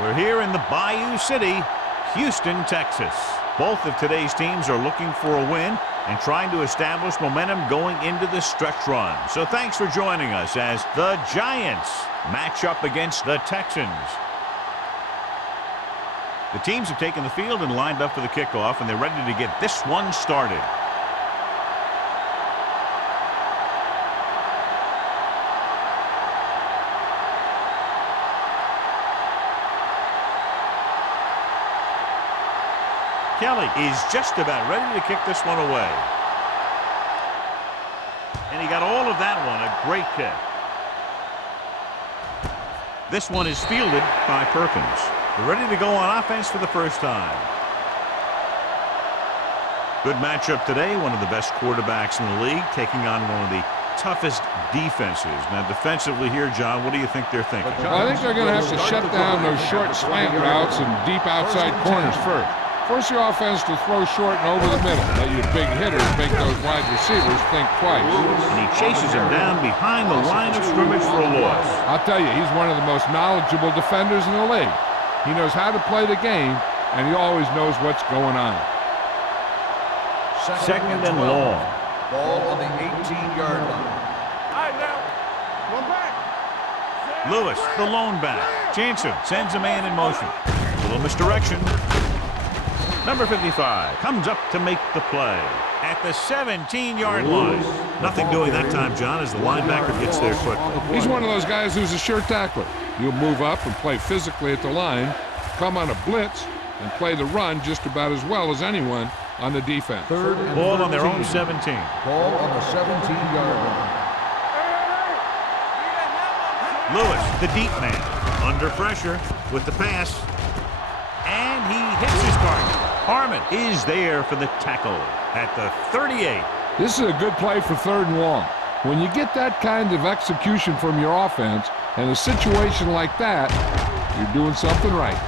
We're here in the Bayou City, Houston, Texas. Both of today's teams are looking for a win and trying to establish momentum going into the stretch run. So thanks for joining us as the Giants match up against the Texans. The teams have taken the field and lined up for the kickoff, and they're ready to get this one started. Kelly is just about ready to kick this one away. And he got all of that one, a great kick. This one is fielded by Perkins. They're ready to go on offense for the first time. Good matchup today, one of the best quarterbacks in the league, taking on one of the toughest defenses. Now defensively here, John, what do you think they're thinking? Well, I think they're going to have to shut down those short slant routes and deep outside corners first. Force your offense to throw short and over the middle. Let your big hitters make those wide receivers think twice. And he chases him down behind the line of scrimmage for a loss. I'll tell you, he's one of the most knowledgeable defenders in the league. He knows how to play the game, and he always knows what's going on. Second and long. Ball on the 18-yard line. All right, now. One back. Lewis, the lone back. Jansen sends a man in motion. A little misdirection. Number 55 comes up to make the play at the 17-yard line. Nothing doing that time, John, as the linebacker gets there quickly. He's one of those guys who's a sure tackler. He'll move up and play physically at the line, come on a blitz, and play the run just about as well as anyone on the defense. Third and Ball on their own 17. Ball on the 17-yard line. Lewis, the deep man, under pressure with the pass, and he hits his target. Harmon is there for the tackle at the 38. This is a good play for third and long. When you get that kind of execution from your offense in a situation like that, you're doing something right.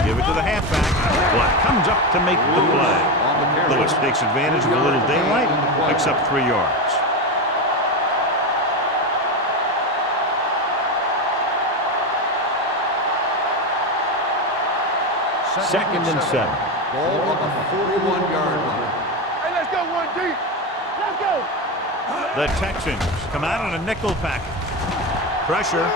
Give it to the halfback. Black comes up to make the play. Lewis takes advantage of a little daylight, picks up 3 yards. Second and 7. Ball on the 41-yard line. Hey, let's go, one deep. Let's go. The Texans come out on a nickel package. Pressure.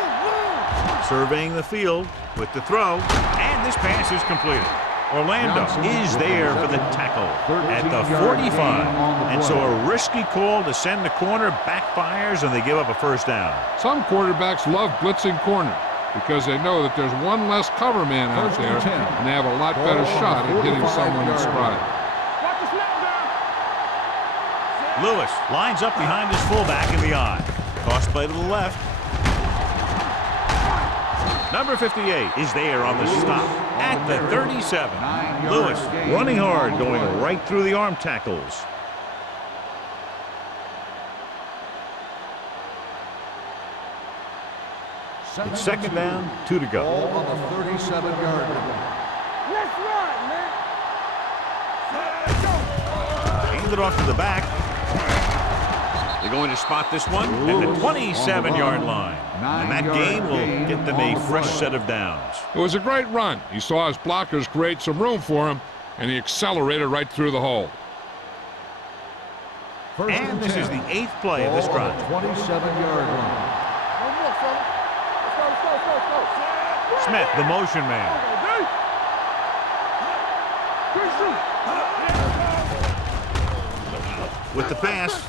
Surveying the field with the throw. And this pass is completed. Orlando is there for the tackle at the 45. And so a risky call to send the corner backfires, and they give up a first down. Some quarterbacks love blitzing corners because they know that there's one less cover man out there, and they have a lot better shot at hitting someone in stride. Watch the snap down. Lewis lines up behind his fullback in the eye. Toss play to the left. Number 58 is there on the stop at the 37. Lewis running hard, going right through the arm tackles. It's second down, 2 to go. Ball on the 37-yard line. Let's run, man. Hands it off to the back. They're going to spot this one at the 27-yard line. And that gain will get them a fresh set of downs. It was a great run. He saw his blockers create some room for him, and he accelerated right through the hole. And this is the 8th play of this drive. 27-yard line. One more, fella. Let's go. Smith, the motion man. With the pass,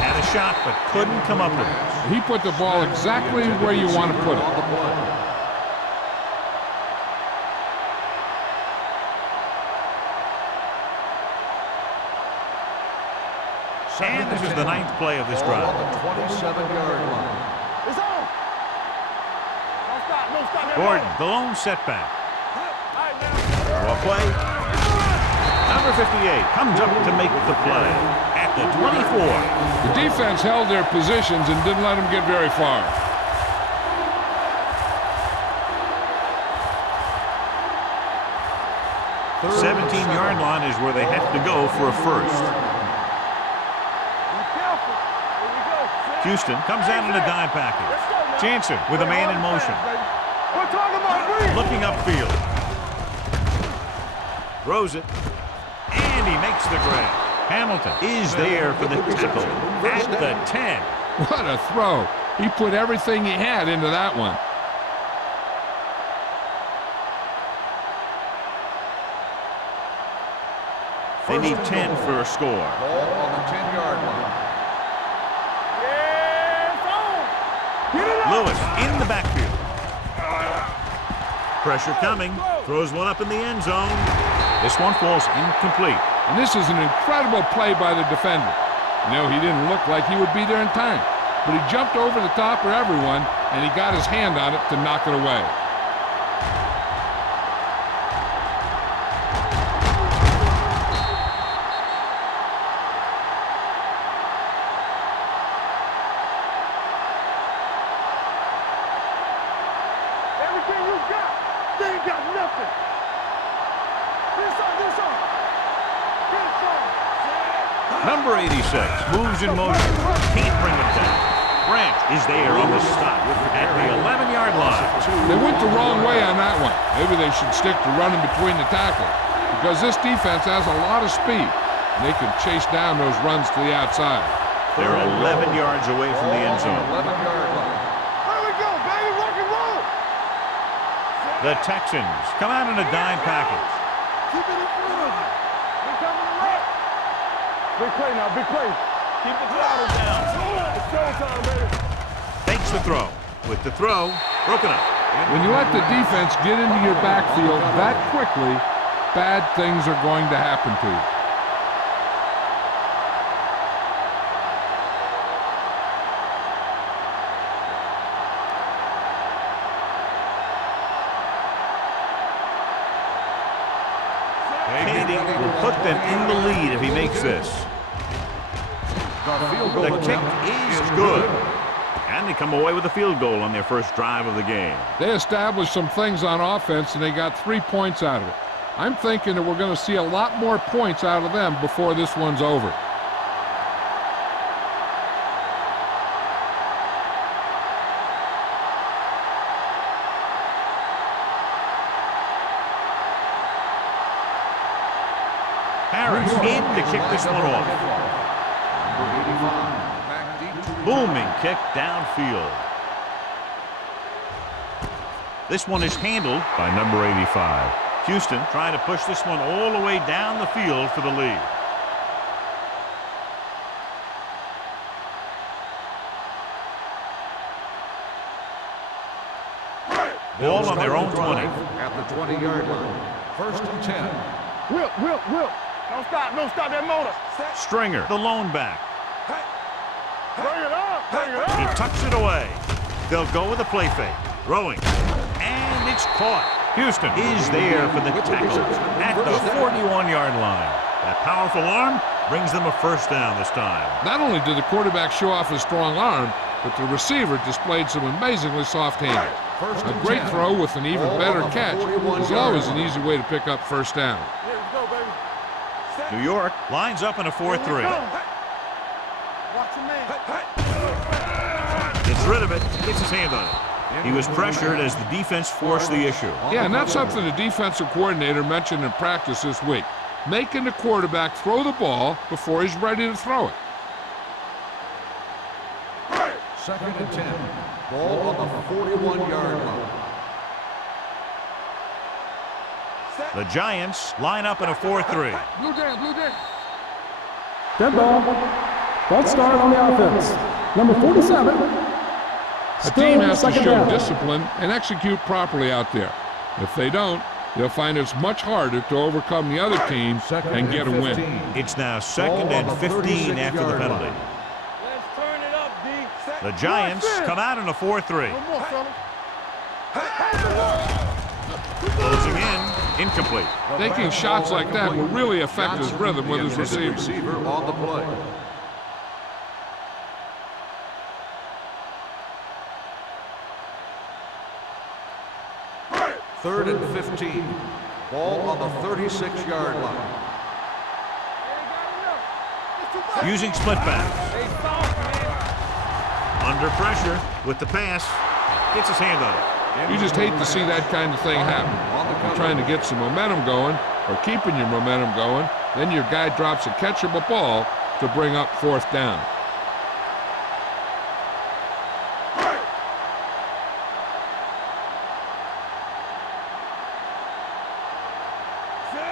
had a shot but couldn't come up with it. He put the ball exactly where you want to put it. And this is the 9th play of this drive. On the 27-yard line. It's on. Don't stop. No stop. Gordon, the lone setback. All right, now. Well play. Number 58 comes up to make the play at the 24. The defense held their positions and didn't let them get very far. Third and 17-yard line is where they have to go for a first. Houston comes out in a dime package. Jansen with a man in motion. We're talking about green. Looking upfield. Throws it. And he makes the grab. Hamilton is there for the tackle at the 10. What a throw. He put everything he had into that one. They need 10 for a score. Ball on the 10-yard line. Lewis in the backfield. Pressure coming. Throws one up in the end zone. This one falls incomplete. And this is an incredible play by the defender. You know, he didn't look like he would be there in time, but he jumped over the top of everyone, and he got his hand on it to knock it away. Everything you got, they ain't got nothing. This on. Number 86 moves in motion. Can't bring it down. Branch is there on the stop at the 11-yard line. They went the wrong way on that one. Maybe they should stick to running between the tackles, because this defense has a lot of speed, and they can chase down those runs to the outside. They're 11 yards away from the end zone. 11-yard line. Here we go, baby. Rock and roll. The Texans come out in a dime package. Keep it in front of you. We coming to rock. Big play now, big play. Keep the crowd down. It's showtime, baby. Fakes the throw. With the throw, broken up. When you let the defense get into your backfield that quickly, bad things are going to happen to you. Kennedy will put them in the lead if he makes this. The kick is good. And they come away with a field goal on their first drive of the game. They established some things on offense, and they got 3 points out of it. I'm thinking that we're going to see a lot more points out of them before this one's over. Harris in to kick this one off. Booming kick downfield. This one is handled by number 85. Houston trying to push this one all the way down the field for the lead. Ball on their own 20. At the 20-yard line. First and 10. Whip. Don't stop that motor. Stringer, the lone back. Bring it up. He tucks it away. They'll go with a play fake. Throwing. And it's caught. Houston is there for the tackle at the 41-yard line. That powerful arm brings them a first down this time. Not only did the quarterback show off his strong arm, but the receiver displayed some amazingly soft hands. A great throw with an even better catch is always an easy way to pick up first down. Here we go, baby. New York lines up in a 4-3. Watch your man. Gets rid of it, gets his hand on it. He was pressured as the defense forced the issue. Yeah, and that's something the defensive coordinator mentioned in practice this week. Making the quarterback throw the ball before he's ready to throw it. Second and 10. Ball on the 41-yard line. The Giants line up in a 4-3. Blue day. Dead ball. False start on the offense. Number 47. A team has to show discipline and execute properly out there. If they don't, they'll find it's much harder to overcome the other team and get a win. It's now 2nd and 15 after the penalty. Let's turn it up, D. The Giants come out in a 4-3. One more, fellas. Closing in, incomplete. Taking shots like that will really affect his rhythm with his Receiver receivers. on the play. 3rd and 15. Ball on the 36-yard line. Using split backs. Under pressure with the pass. Gets his hand on it. You just hate to see that kind of thing happen. You're trying to get some momentum going or keeping your momentum going, then your guy drops a catchable ball to bring up 4th down.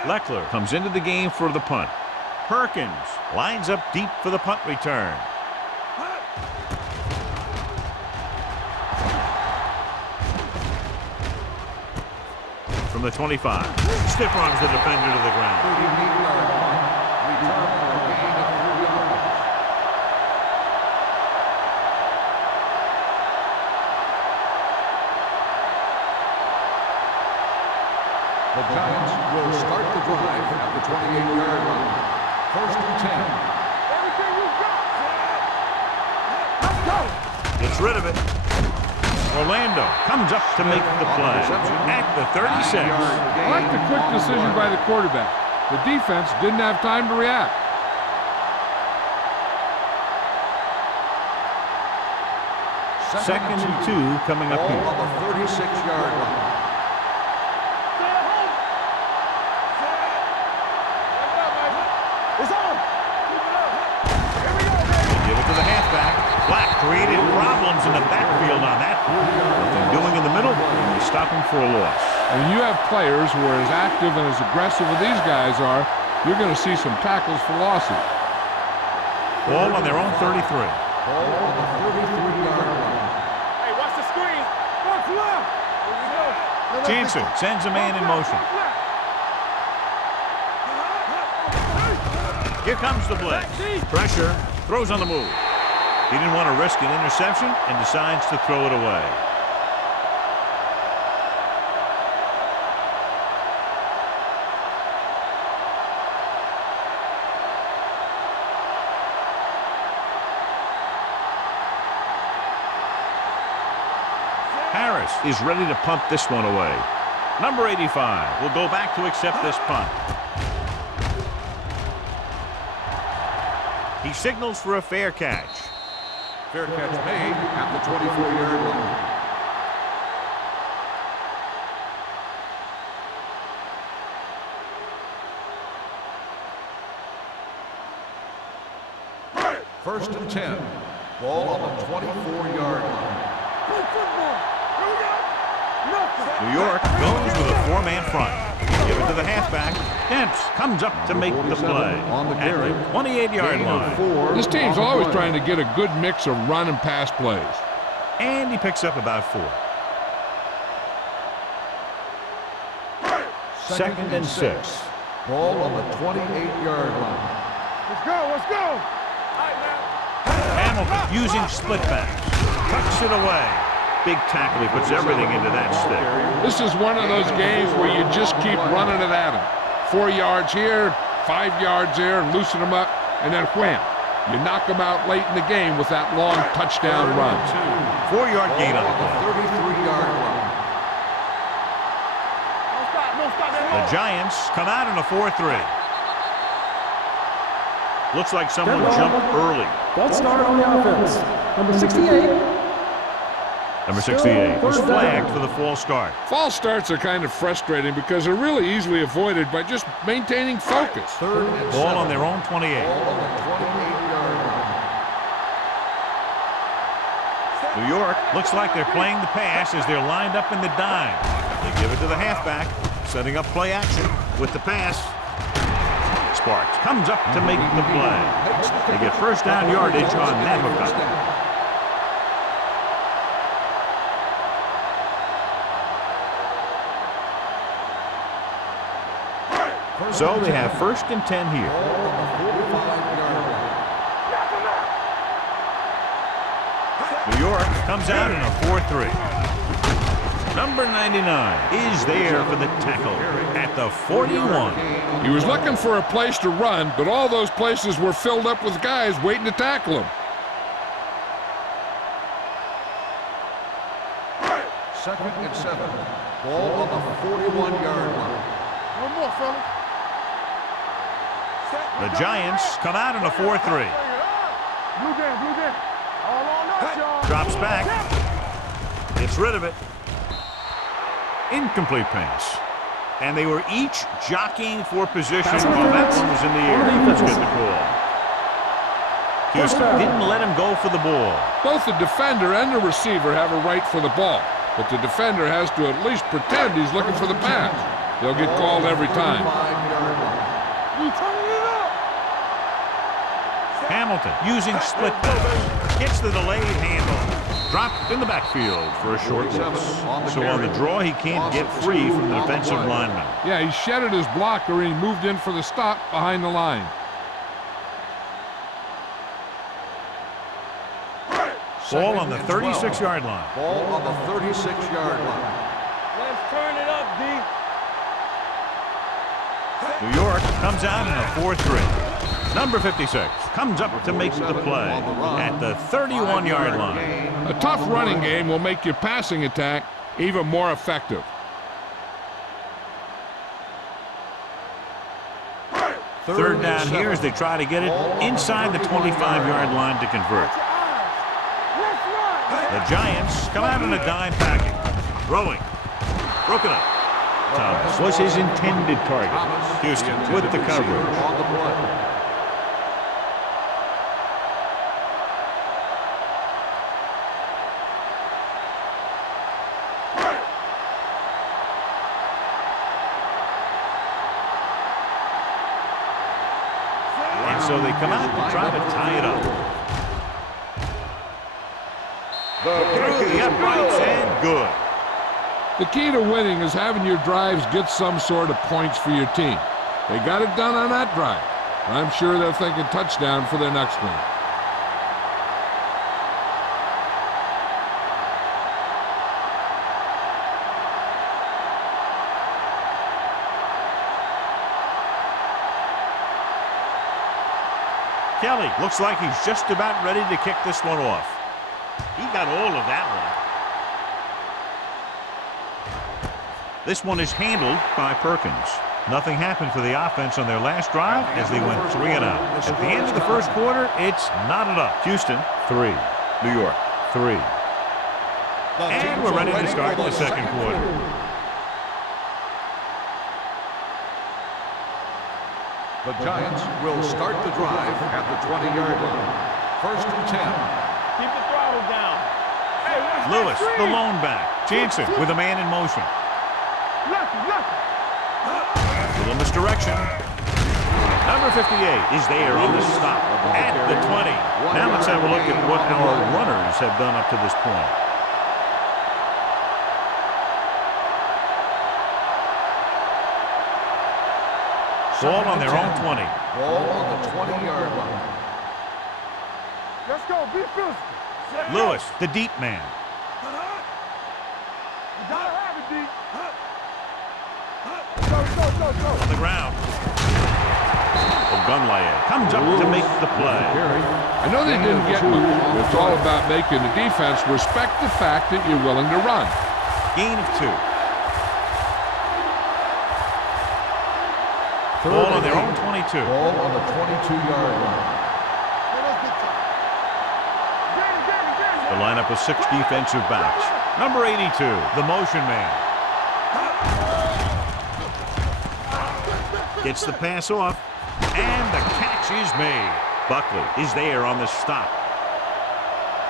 Leckler comes into the game for the punt. Perkins lines up deep for the punt return. From the 25, stiff arms the defender to the ground. 38-yard line. Return for a gain of 3 yards. The Giants will start the drive at the 28-yard line. 1st and 10. Everything you got, let's go. Gets rid of it. Orlando comes up to make the play at the 36. I like the quick decision by the quarterback. The defense didn't have time to react. Second and 2 coming up Ball here. on the 36-yard line. It's on. Keep it up. Here we go, baby. Give it to the halfback. Black created problems in the backfield on that. Nothing doing in the middle, and we stop him for a loss. And when you have players who are as active and as aggressive as these guys are, you're going to see some tackles for losses. Ball on their own 33. Ball on the 33-yard line. Hey, watch the screen. What's left? Here we go. Jansen sends a man in motion. Here comes the blitz. Pressure, throws on the move. He didn't want to risk an interception and decides to throw it away. Harris is ready to punt this one away. Number 85 will go back to accept this punt. He signals for a fair catch. Fair catch made at the 24-yard line. First and 10. Ball on the 24-yard line. Good football. Here we go. Nothing. New York goes with a 4-man front. Give it to the halfback. Dent comes up to make the play on the at carry. the 28-yard line. This team's always trying to get a good mix of run and pass plays. And he picks up about 4. Second and 6. Ball on the 28-yard line. Let's go. Let's go. All right, man. Hamilton using split backs. Tucks it away. Big tackle. He puts everything into that stick. This is one of those games where you just keep running it at him. 4 yards here, 5 yards there, and loosen them up, and then wham. You knock them out late in the game with that long touchdown run. 4-yard gain on the play. 33-yard line. Don't stop. Don't stop that. The Giants come out in a 4-3. Looks like someone jumped early. False start on the offense. Number 68. Number 68 was flagged for the false start. False starts are kind of frustrating because they're really easily avoided by just maintaining focus. 3rd and 7. Ball on their own 28. Ball on the 28-yard line. New York looks like they're playing the pass as they're lined up in the dime. They give it to the halfback, setting up play action with the pass. Sparks comes up to make the play. They get first down yardage on that hookup. So they have first and 10 here. Ball on the 45-yard line. New York comes out in a 4-3. Number 99 is there for the tackle at the 41. He was looking for a place to run, but all those places were filled up with guys waiting to tackle him. 2nd and 7. Ball on the 41-yard line. One more, fellas. The Giants come out in a 4-3. Blue game. All on us, y'all. Drops back. Gets rid of it. Incomplete pass. And they were each jockeying for position while that one was in the air. Let's get the call. Houston didn't let him go for the ball. Both the defender and the receiver have a right for the ball, but the defender has to at least pretend he's looking for the pass. They'll get called every time. 35-yard line. We turning it up. Hamilton using split pass. Gets the delayed handoff. Dropped in the backfield for a short loss. So on the draw, he can't get free from the defensive lineman. Yeah, he shedded his blocker and he moved in for the stop behind the line. Ball on the 36-yard line. Ball on the 36-yard line. Let's turn it up, D. New York comes out in a 4-3. Number 56 comes up to make the play at the 31-yard line. A tough running game will make your passing attack even more effective. Third down here as they try to get it inside the 25-yard line to convert. The Giants come out in a dime package. Throwing. Broken up. Thomas was his intended target. Houston with the coverage. On the play. And so they come out to try to tie it up. Through the uprights and good. The key to winning is having your drives get some sort of points for your team. They got it done on that drive. I'm sure they're thinking touchdown for their next one. Kelly looks like he's just about ready to kick this one off. He got all of that one. This one is handled by Perkins. Nothing happened for the offense on their last drive as they went 3-0. At the end of the first quarter, it's knotted up. Houston, 3. New York, 3. And we're ready to start the second quarter. The Giants will start the drive at the 20-yard line. 1st and 10. Keep the throttle down. Hey, watch Lewis, that the screen. lone back. Jansen with a man in motion. Little misdirection. Number 58 is there on the stop at the 20. Now let's have a look at what our runners have done up to this point. Ball on their own 20. Ball on the 20-yard line. Let's go. Be physical. Lewis, the deep man. You gotta have it, D. Go. On the ground. Ogunlaye comes up to make the play. I know they didn't get much. It's all about making the defense respect the fact that you're willing to run. Gain of 2. Ball on their own 22. Ball on the 22-yard line. The lineup of 6 defensive backs. Number 82, the motion man. Gets the pass off, and the catch is made. Buckley is there on the stop.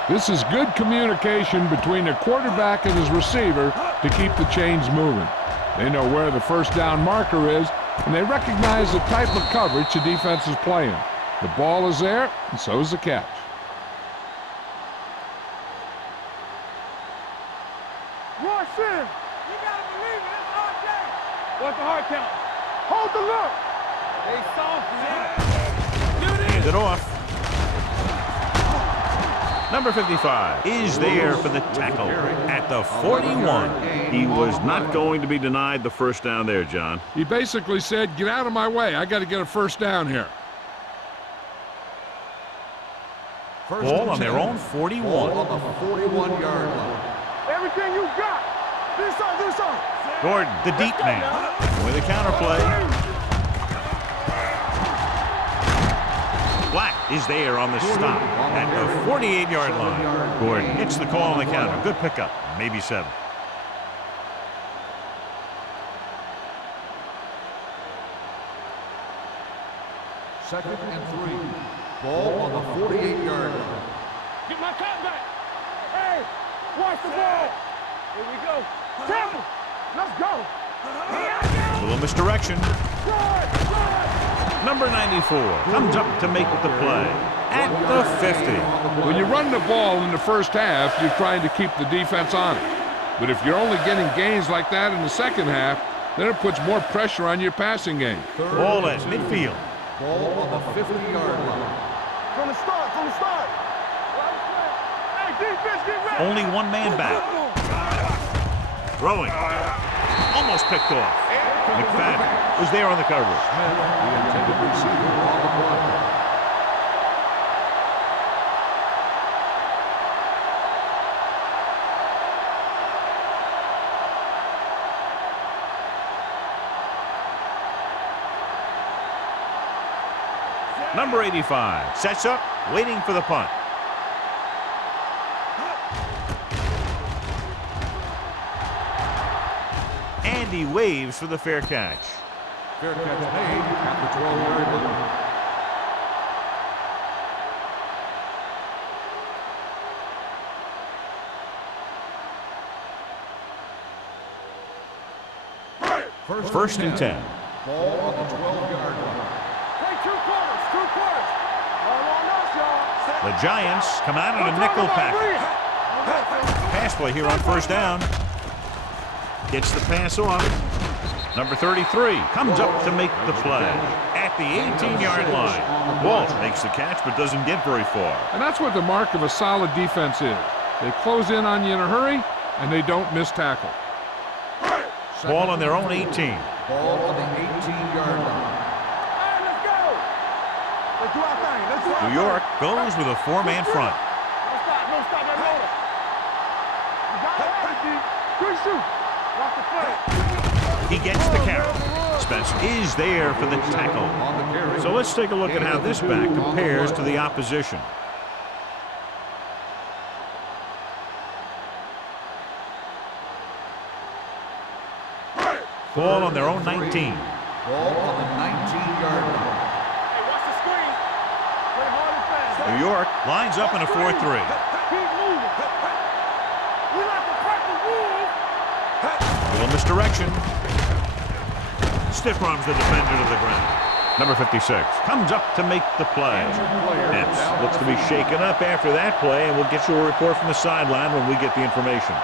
This is good communication between the quarterback and his receiver to keep the chains moving. They know where the first down marker is, and they recognize the type of coverage the defense is playing. The ball is there, and so is the catch. Rush in. You gotta believe it. It's hard day. What's the hard count? Hold the look. They soft, man. Hand it off. Number 55 is there for the tackle at the 41. He was not going to be denied the first down there, John. He basically said, get out of my way. I got to get a first down here. First Ball and on their 10. own 41. Ball on the 41-yard line. Everything you got. Gordon, the deep man, with a counter play. Black is there on the stop at the 48-yard line. Gordon gets the call on the counter. Good pickup, maybe 7. Second and 3. Ball on the 48-yard line. Get my top back. Hey, watch the ball. Here we go. Temple. Let's go. A little misdirection. Number 94 comes up to make the play at the 50. When you run the ball in the first half, you're trying to keep the defense on it. But if you're only getting gains like that in the second half, then it puts more pressure on your passing game. Ball at midfield. Ball on the 50-yard line. From the start. Hey, defense, get ready. Only one man back. Throwing. Almost picked off. McFadden was there on the coverage. Smith, the intended receiver on the play. Number 85 sets up, waiting for the punt. And he waves for the fair catch. Fair catch made at the 12-yard line. First and 10. Ball on the 12-yard line. Play 2 quarters. All on us, y'all. The Giants come out in a nickel package. Pass play here on first down. Gets the pass off. Number 33 comes up to make the play at the 18-yard line. Walt makes the catch but doesn't get very far. And that's what the mark of a solid defense is. They close in on you in a hurry, and they don't miss tackle. Ball on their own 18. Ball on the 18-yard line. Hey, let's go. Let's do our thing. Let's do our New York goes with a 4-man front. Don't stop that motor. You got it, D. Good shoot. Watch the play. He gets the carry. Spence is there for the tackle. On the carry. So let's take a look at how this back compares to the opposition. Ball on their own 19. Ball on the 19-yard line. Hey, watch the screen. Play hard and fast. New York lines up in a 4-3. Keep moving. We like to practice rules. Little misdirection. Stiff arms the defender to the ground. Number 56 comes up to make the play. Nance looks to be shaken up after that play, and we'll get you a report from the sideline when we get the information.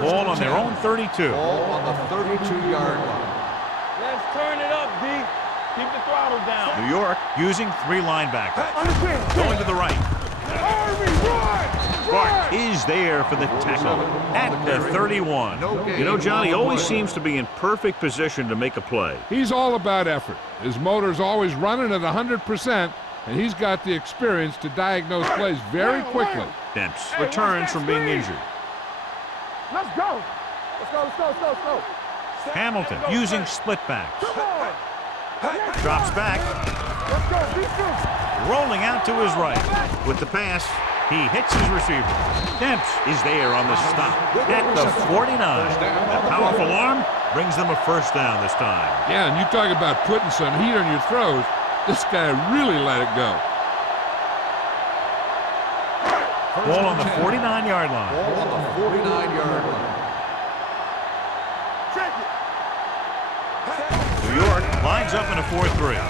Ball on their own 32. Ball on the 32-yard line. Let's turn it up, D. Keep the throttle down. New York using 3 linebackers. Understand. Going to the right. Army, run! Bart is there for the tackle at the 31. You know, Johnny always seems to be in perfect position to make a play. He's all about effort. His motor's always running at 100%, and he's got the experience to diagnose plays very quickly. Demps returns from being injured. Let's go. Let's go. Hamilton using split backs. Come on. Drops back. Let's go. Defense. Rolling out to his right. With the pass, he hits his receiver. Demps is there on the stop at the 49. A powerful arm brings them a first down this time. Yeah, and you talk about putting some heat on your throws. This guy really let it go. Ball on the 49-yard line. Ball on the 49-yard line. Check it. New York lines up in a 4-3.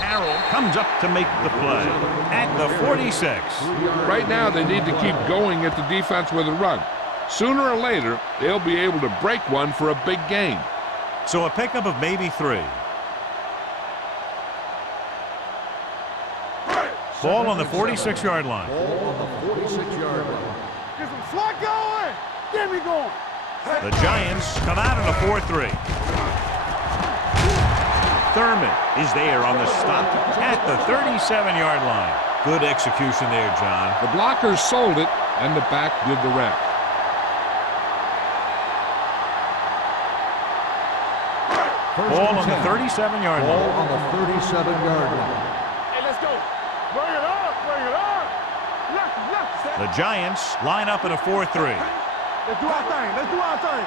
Harrell comes up to make the play at the 46. Right now, they need to keep going at the defense with a run. Sooner or later, they'll be able to break one for a big gain. So a pickup of maybe 3. Ball on the 46-yard line. Ball on the 46-yard line. Get some slack going. Get me going. The Giants come out in a 4-3. Thurman is there on the stop at the 37-yard line. Good execution there, John. The blockers sold it, and the back did the rest. Ball on the 37-yard Ball line. on the 37-yard line. Hey, let's go. Bring it up. Bring it up. Left. The Giants line up in a 4-3. Let's do our thing. Let's do our thing.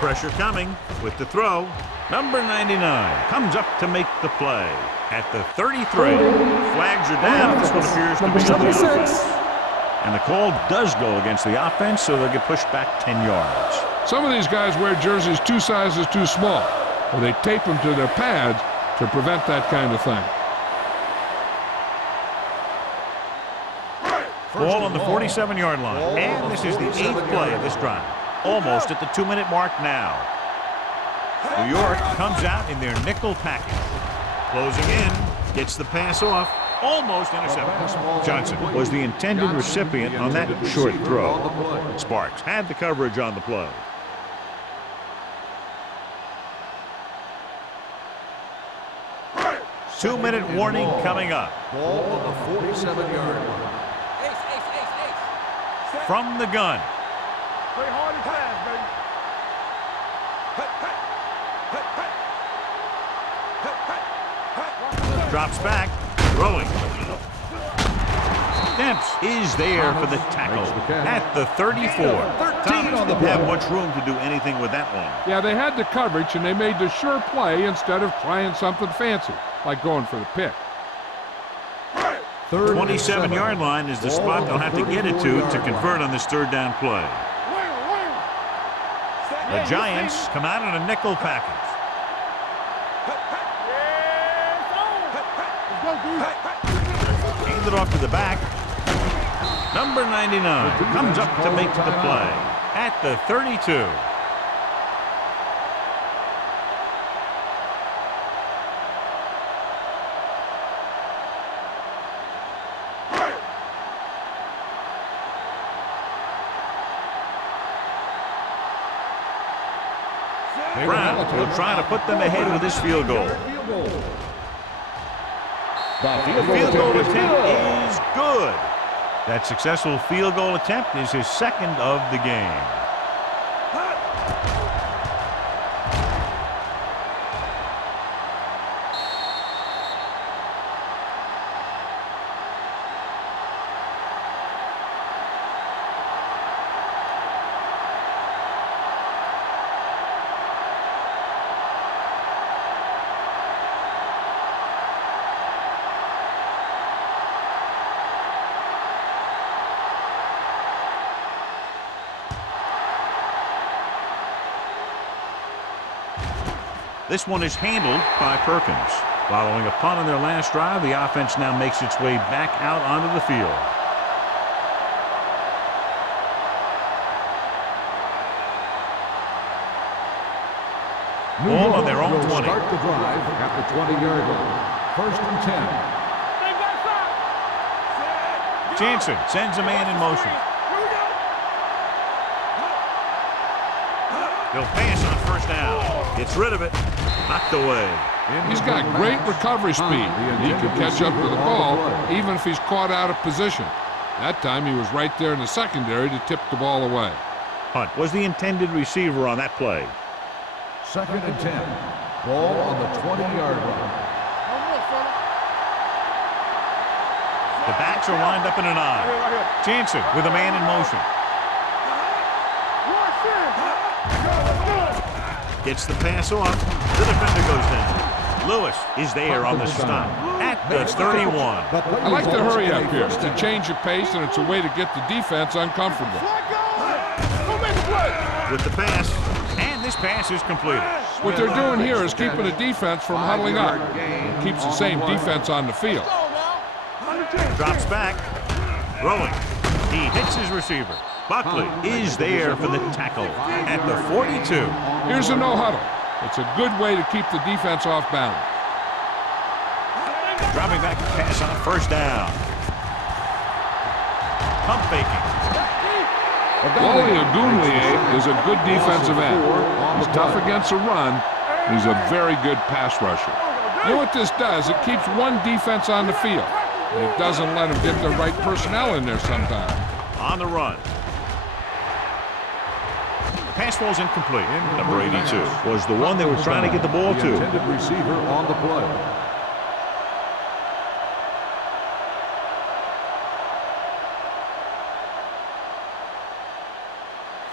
Pressure coming with the throw. Number 99 comes up to make the play at the 33. Flags are down. This one appears to Number be on the 76. offense. And the call does go against the offense, so they'll get pushed back 10 yards. Some of these guys wear jerseys 2 sizes too small, or they tape them to their pads to prevent that kind of thing. Ball on the 47-yard line. And this is the 8th play of this drive. Almost at the 2-minute mark now. New York comes out in their nickel package. Closing in, gets the pass off, almost intercepted. Johnson was the intended recipient on that short throw. Sparks had the coverage on the play. Two-minute warning coming up. Ball on the 47-yard line. From the gun. Play hard and fast, baby. Drops back, throwing. Demps is there for the tackle at the 34. Tom didn't have much room to do anything with that one. Yeah, they had the coverage, and they made the sure play instead of trying something fancy, like going for the pick. 27-yard line is the spot they'll have to get it to convert on this third down play. The Giants come out in a nickel package. Hand it off to the back. Number 99 comes up to make the play at the 32. Brown will try to put them ahead with this field goal. The field goal attempt is good. That successful field goal attempt is his second of the game. This one is handled by Perkins. Following a punt on their last drive, the offense now makes its way back out onto the field. Ball on their own 20. Start the drive at the 20-yard line. First and 10. Jansen sends a man in motion. He'll pass on first down. Gets rid of it. Knocked away. He's got great recovery speed. He can catch up to the ball even if he's caught out of position. That time he was right there in the secondary to tip the ball away. Hunt was the intended receiver on that play. Second and 10. Ball on the 20-yard line. The backs are lined up in an eye. Jansen with a man in motion. Gets the pass off. The defender goes down. Lewis is there on the stop at the 31. I like to hurry up here. It's a change of pace, and it's a way to get the defense uncomfortable. With the pass, and this pass is completed. What they're doing here is keeping the defense from huddling up. It keeps the same defense on the field. Drops back. Throwing. He hits his receiver. Buckley is there for the tackle at the 42. Here's a no huddle. It's a good way to keep the defense off balance. Dropping back to pass on first down. Pump faking. Wally Ogunleye is a good defensive end. He's tough against the run, He's a very good pass rusher. You know what this does? It keeps one defense on the field. And it doesn't let them get the right personnel in there sometimes. On the run. Pass falls incomplete. Number 82 was the one they were trying to get the ball to. The intended receiver on the play.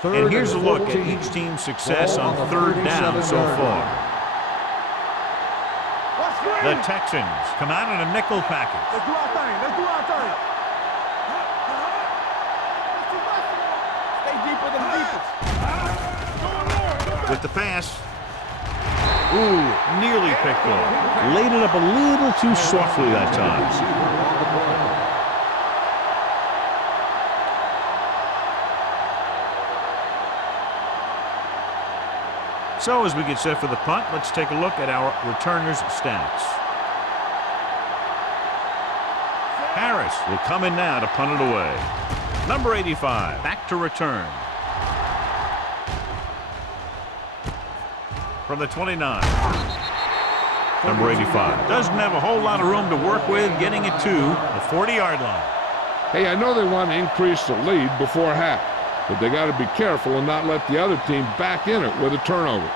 And here's a look at each team's success on third down so far. The Texans come out in a nickel package. Let's do our thing. Let's do our thing. Stay deeper than deepest. With the pass. Ooh, nearly picked off. Laid it up a little too softly that time. Receiver on the play. So as we get set for the punt, let's take a look at our returners' stats. Harris will come in now to punt it away. Number 85, back to return. From the 29. Number 85 doesn't have a whole lot of room to work with, getting it to the 40-yard line. Hey, I know they want to increase the lead before half, but they got to be careful and not let the other team back in it with a turnover.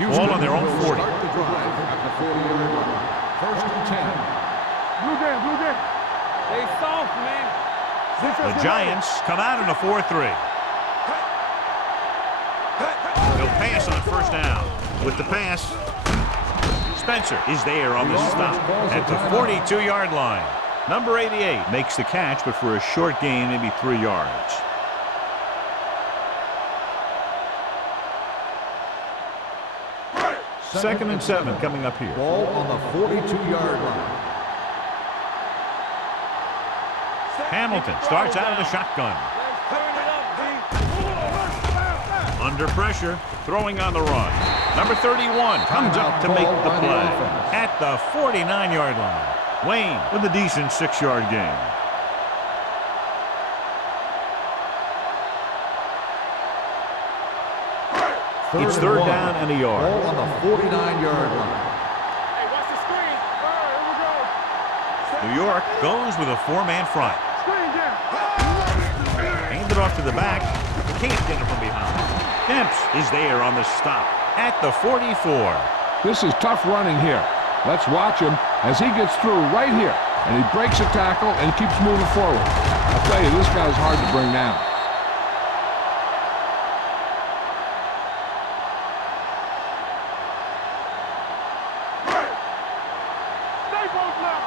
Ball on their own 40. Start the drive at the 40-yard line. First and 10. Blue game. Stay soft, man. The Giants come out in a 4-3. He'll pass on first down. With the pass, Spencer is there on the stop at the 42-yard line. Number 88 makes the catch, but for a short gain, maybe 3 yards. Second and 7 coming up here. Ball on the 42-yard line. Hamilton starts out of the shotgun. Let's turn it up, B. Under pressure, throwing on the run. Number 31 comes up to make the play at the 49-yard line. Wayne with a decent 6-yard gain. It's third down and a yard. Ball on the 49-yard line. Hey, watch the screen. All right, here we go. New York goes with a 4-man front. Screen down. Hand it off to the back. Can't get it from behind. Demps is there on the stop at the 44. This is tough running here. Let's watch him as he gets through right here. And he breaks a tackle and keeps moving forward. I'll tell you, this guy's hard to bring down. Stay both left.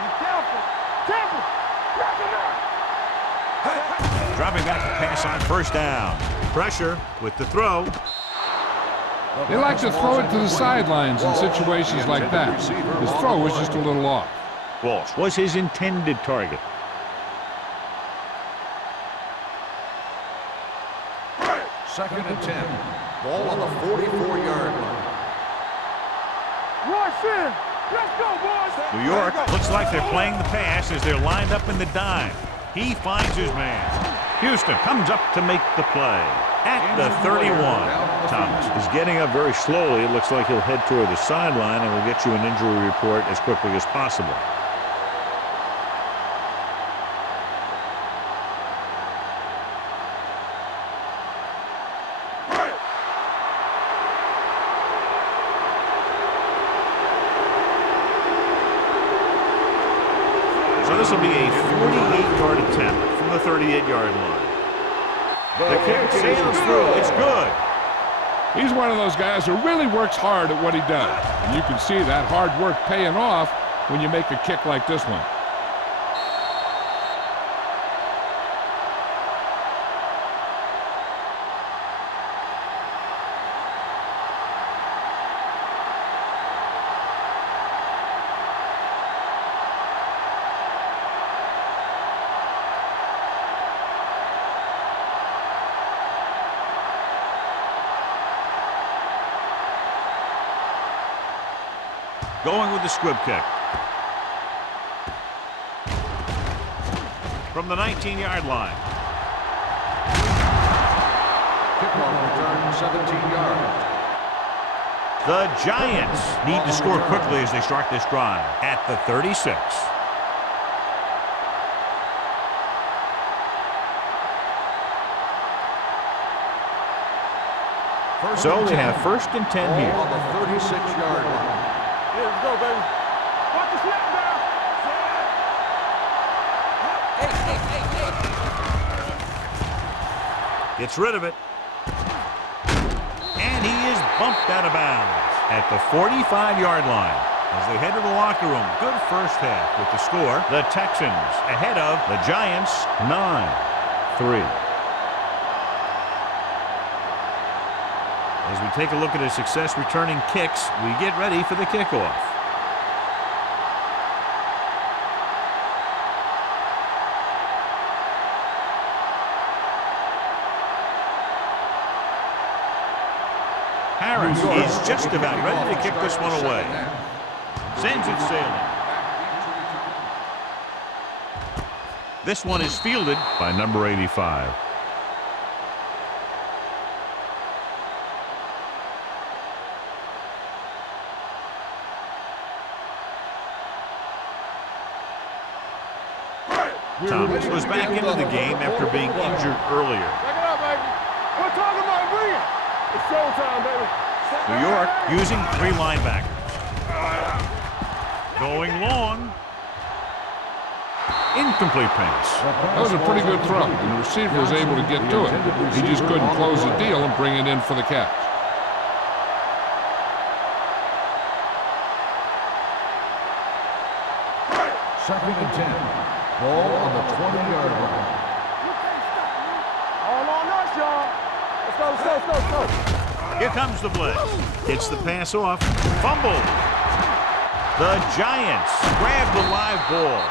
Be careful. Careful. Back it up. Dropping back to pass on first down. Pressure with the throw. They like to throw it to the sidelines in situations like that. His throw was just a little off. Walsh was his intended target. Second and 10. Ball on the 44-yard line. Rush in. Let's go, boys. New York looks like they're playing the pass as they're lined up in the dime. He finds his man. Houston comes up to make the play at the 31. Thomas is getting up very slowly. It looks like he'll head toward the sideline, and we'll get you an injury report as quickly as possible. So this will be a 48-yard attempt from the 38-yard line. The kick sails through. It's good. He's one of those guys who really works hard at what he does. And you can see that hard work paying off when you make a kick like this one. Going with the squib kick. From the 19-yard line. Kickoff return 17 yards. The Giants need to score quickly as they start this drive at the 36. So they have 1st and 10 here. On the 36-yard line. Yeah, let's go, baby. Watch the snap down. Gets rid of it. And he is bumped out of bounds at the 45-yard line. As they head to the locker room, good first half with the score. The Texans ahead of the Giants 9-3. As we take a look at his success returning kicks, we get ready for the kickoff. Harris is just about ready to kick this one away. Sends it sailing. This one is fielded by number 85. Thomas was back into the game after being injured earlier. Back it up, baby. We're talking about bringing. It's showtime, baby. New York using 3 linebackers. Going long. Incomplete pass. That was a pretty good throw, and the receiver was able to get to it. He just couldn't close the deal and bring it in for the catch. Second and 10. Ball on the 20-yard line. All on us, y'all. Let's go, let's go, let's go, let's go. Here comes the blitz. Hits the pass off. Fumble. The Giants grab the live ball.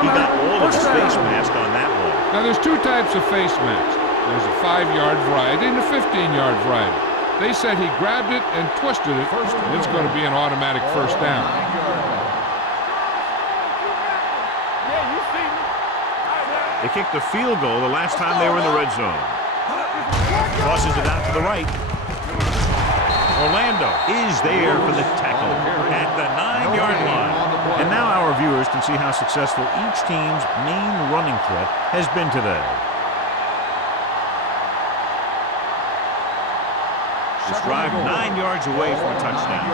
He got all of his face mask on that one. Now, there's 2 types of face masks. There's a 5-yard variety and a 15-yard variety. They said he grabbed it and twisted it, and it's going to be an automatic first down. Yeah, you see me. They kicked a field goal the last time they were in the red zone. Tosses it out to the right. Orlando is there for the tackle at the 9-yard line. And now our viewers can see how successful each team's main running threat has been today. This drive 9 yards away from a touchdown.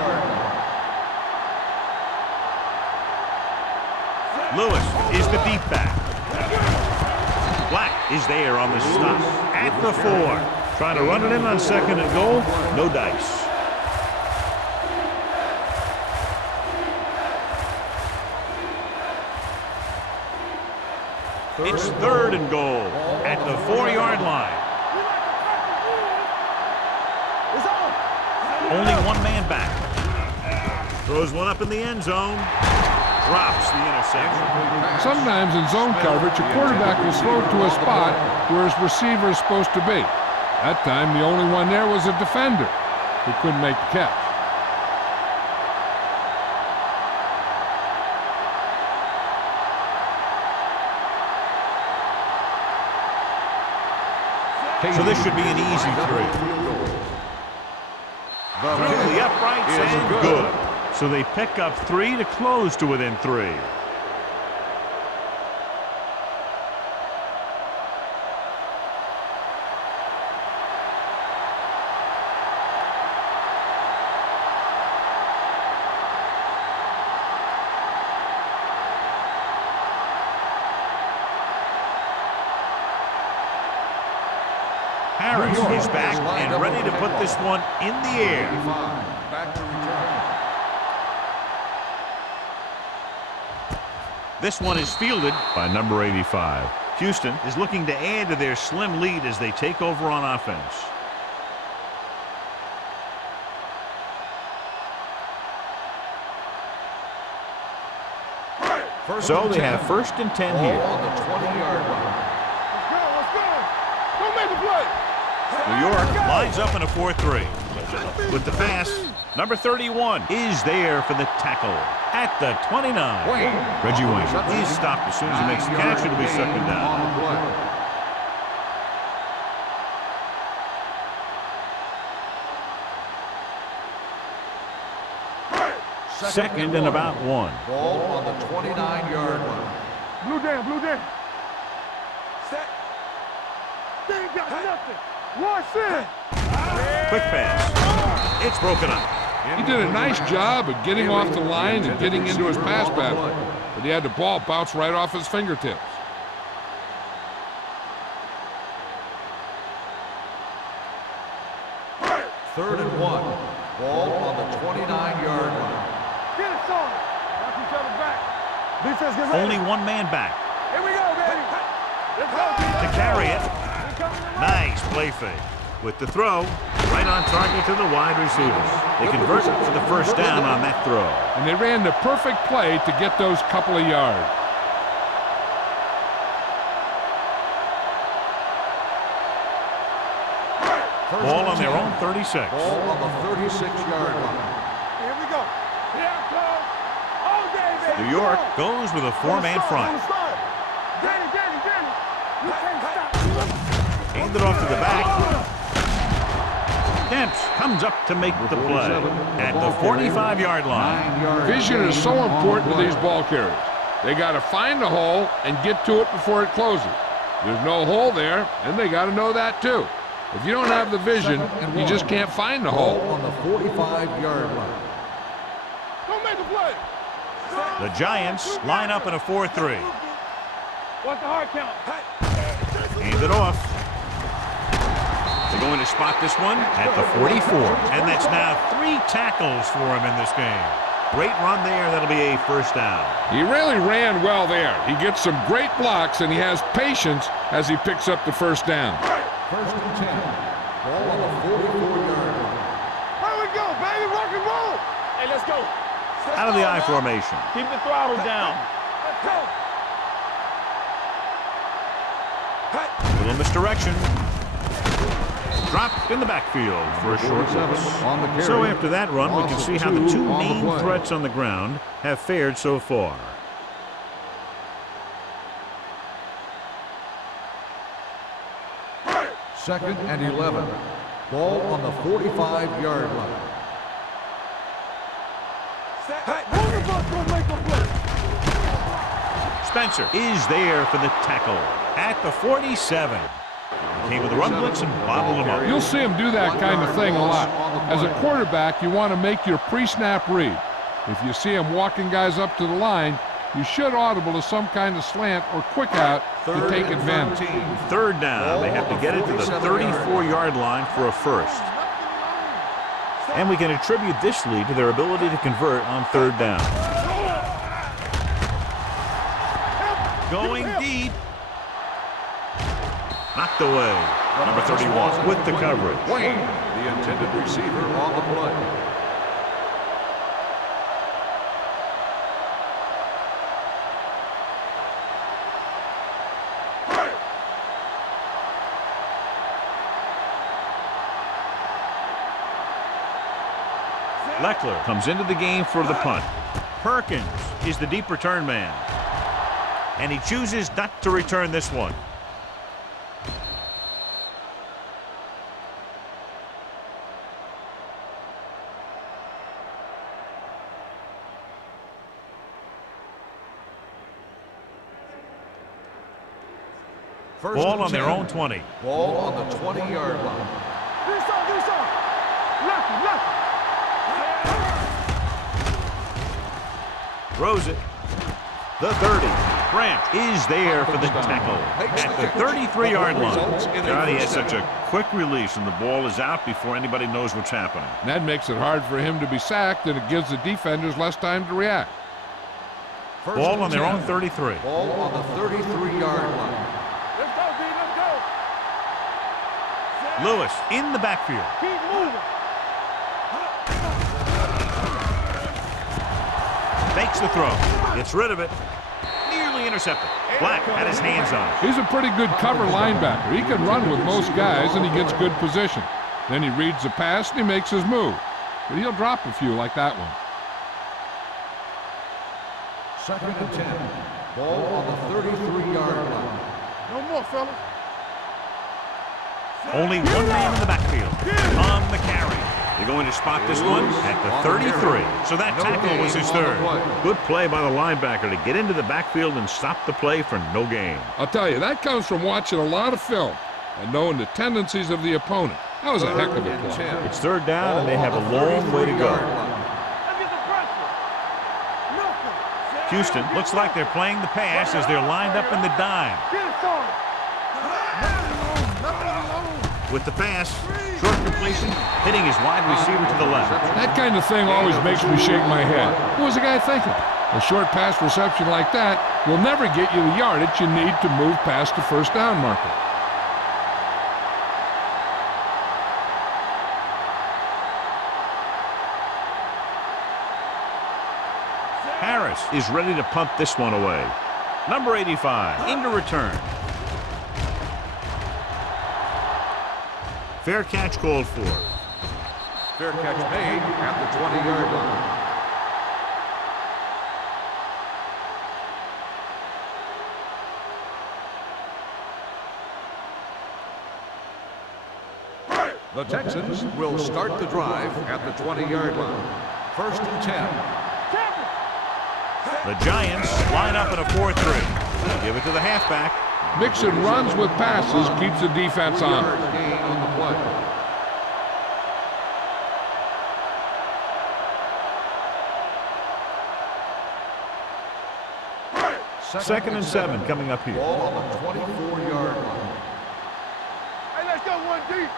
Lewis is the deep back. Black is there on the stop at the 4. Trying to run it in on 2nd and goal. No dice. It's 3rd and goal at the 4-yard line. Only 1 man back. Throws one up in the end zone. Drops the interception. Sometimes in zone coverage, a quarterback will throw to a spot where his receiver is supposed to be. That time, the only one there was a defender who couldn't make the catch. So this should be an easy 3. Through the uprights and good. So they pick up 3 to close to within 3. Harris is back and ready to put this one in the air. Back to return. This one is fielded by number 85. Houston is looking to add to their slim lead as they take over on offense. So they have 1st and 10 here. On the 20-yard line. Let's go. Don't make a play. New York lines up in a 4-3. With the pass, Number 31 is there for the tackle at the 29. Reggie Wayne is stopped as soon as he makes the catch. It'll be second down. Second and about 1. Ball on the 29-yard line. Blue down, blue down. Set. They ain't got nothing. Wash in. Quick pass. It's broken up. He did a nice job of getting off the line and getting into his pass pattern, but he had the ball bounce right off his fingertips. Third and 1. Ball on the 29-yard line. Get it, son. Watch each other back. Defense, get ready. Only one man back. Here we go, baby. Let's go, defense. To carry it. Nice play fake. With the throw, right on target to the wide receivers. They convert it for the first down on that throw. And they ran the perfect play to get those couple of yards. Ball on their own 36. Ball on the 36-yard line. Here we go. Here it comes. All day, baby. New York goes with a four-man front. Danny. You can't stop. Hand it off to the back. Dent comes up to make the play at the 45-yard line. Vision is so important to these ball carriers. They got to find the hole and get to it before it closes. There's no hole there, and they got to know that too. If you don't have the vision, you just can't find the hole. On the 45-yard line. Don't make a play. The Giants line up in a 4-3. What's the hard count? Hand it off. They're going to spot this one at the 44. And that's now 3 tackles for him in this game. Great run there. That'll be a first down. He really ran well there. He gets some great blocks, and he has patience as he picks up the first down. First and 10. Ball on the 44-yard line. Here we go, baby. Rock and roll. Hey, let's go. Out of the I formation. Keep the throttle down. Let's go. Little misdirection. Dropped in the backfield for a short loss. So after that run, we can see how the two main threats on the ground have fared so far. Second and 11. Ball on the 45-yard line. Spencer is there for the tackle at the 47. Came with a run blitz and bobbled him up. You'll see him do that kind of thing a lot. As a quarterback, you want to make your pre-snap read. If you see him walking guys up to the line, you should audible to some kind of slant or quick out to take advantage. Third down. They have to get it to the 34-yard line for a first. And we can attribute this lead to their ability to convert on third down. Going deep. Knocked away. Number 31 with the coverage. Wayne, the intended receiver on the play. Leckler comes into the game for the punt. Perkins is the deep return man. And he chooses not to return this one. Ball on their own 20. Ball on the 20-yard line. Throws it. The 30. Grant is there for the tackle at the 33-yard line. God, he has such a quick release, and the ball is out before anybody knows what's happening. And that makes it hard for him to be sacked, and it gives the defenders less time to react. Ball on their own 33. Ball on the 33-yard line. Let's go, D. Let's go. Lewis in the backfield. Keep moving. Fakes the throw. Gets rid of it. Nearly intercepted. Black had his hands on it. He's a pretty good cover linebacker. He can run with most guys, and he gets good position. Then he reads the pass, and he makes his move. but he'll drop a few like that one. 2nd and 10. Ball on the 33-yard line. No more, fellas. Only one man in the backfield on the carry. They're going to spot this one at the 33. So that tackle was his third. Good play by the linebacker to get into the backfield and stop the play for no gain. I'll tell you, that comes from watching a lot of film and knowing the tendencies of the opponent. That was a heck of a play. It's third down, and they have a long way to go. Houston looks like they're playing the pass as they're lined up in the dime. With the pass, short completion, hitting his wide receiver to the left. That kind of thing always makes me shake my head. What was the guy thinking? A short pass reception like that will never get you the yardage you need to move past the first down marker. Harris is ready to punt this one away. Number 85 into return. Fair catch called for. Fair catch made at the 20-yard line. The Texans will start the drive at the 20-yard line. 1st and 10. The Giants line up in a 4-3. They give it to the halfback. Mixing runs with passes keeps the defense on. Gain on the play. Second and 7 coming up here. Ball on the 24-yard line. Hey, let's go 1 deep.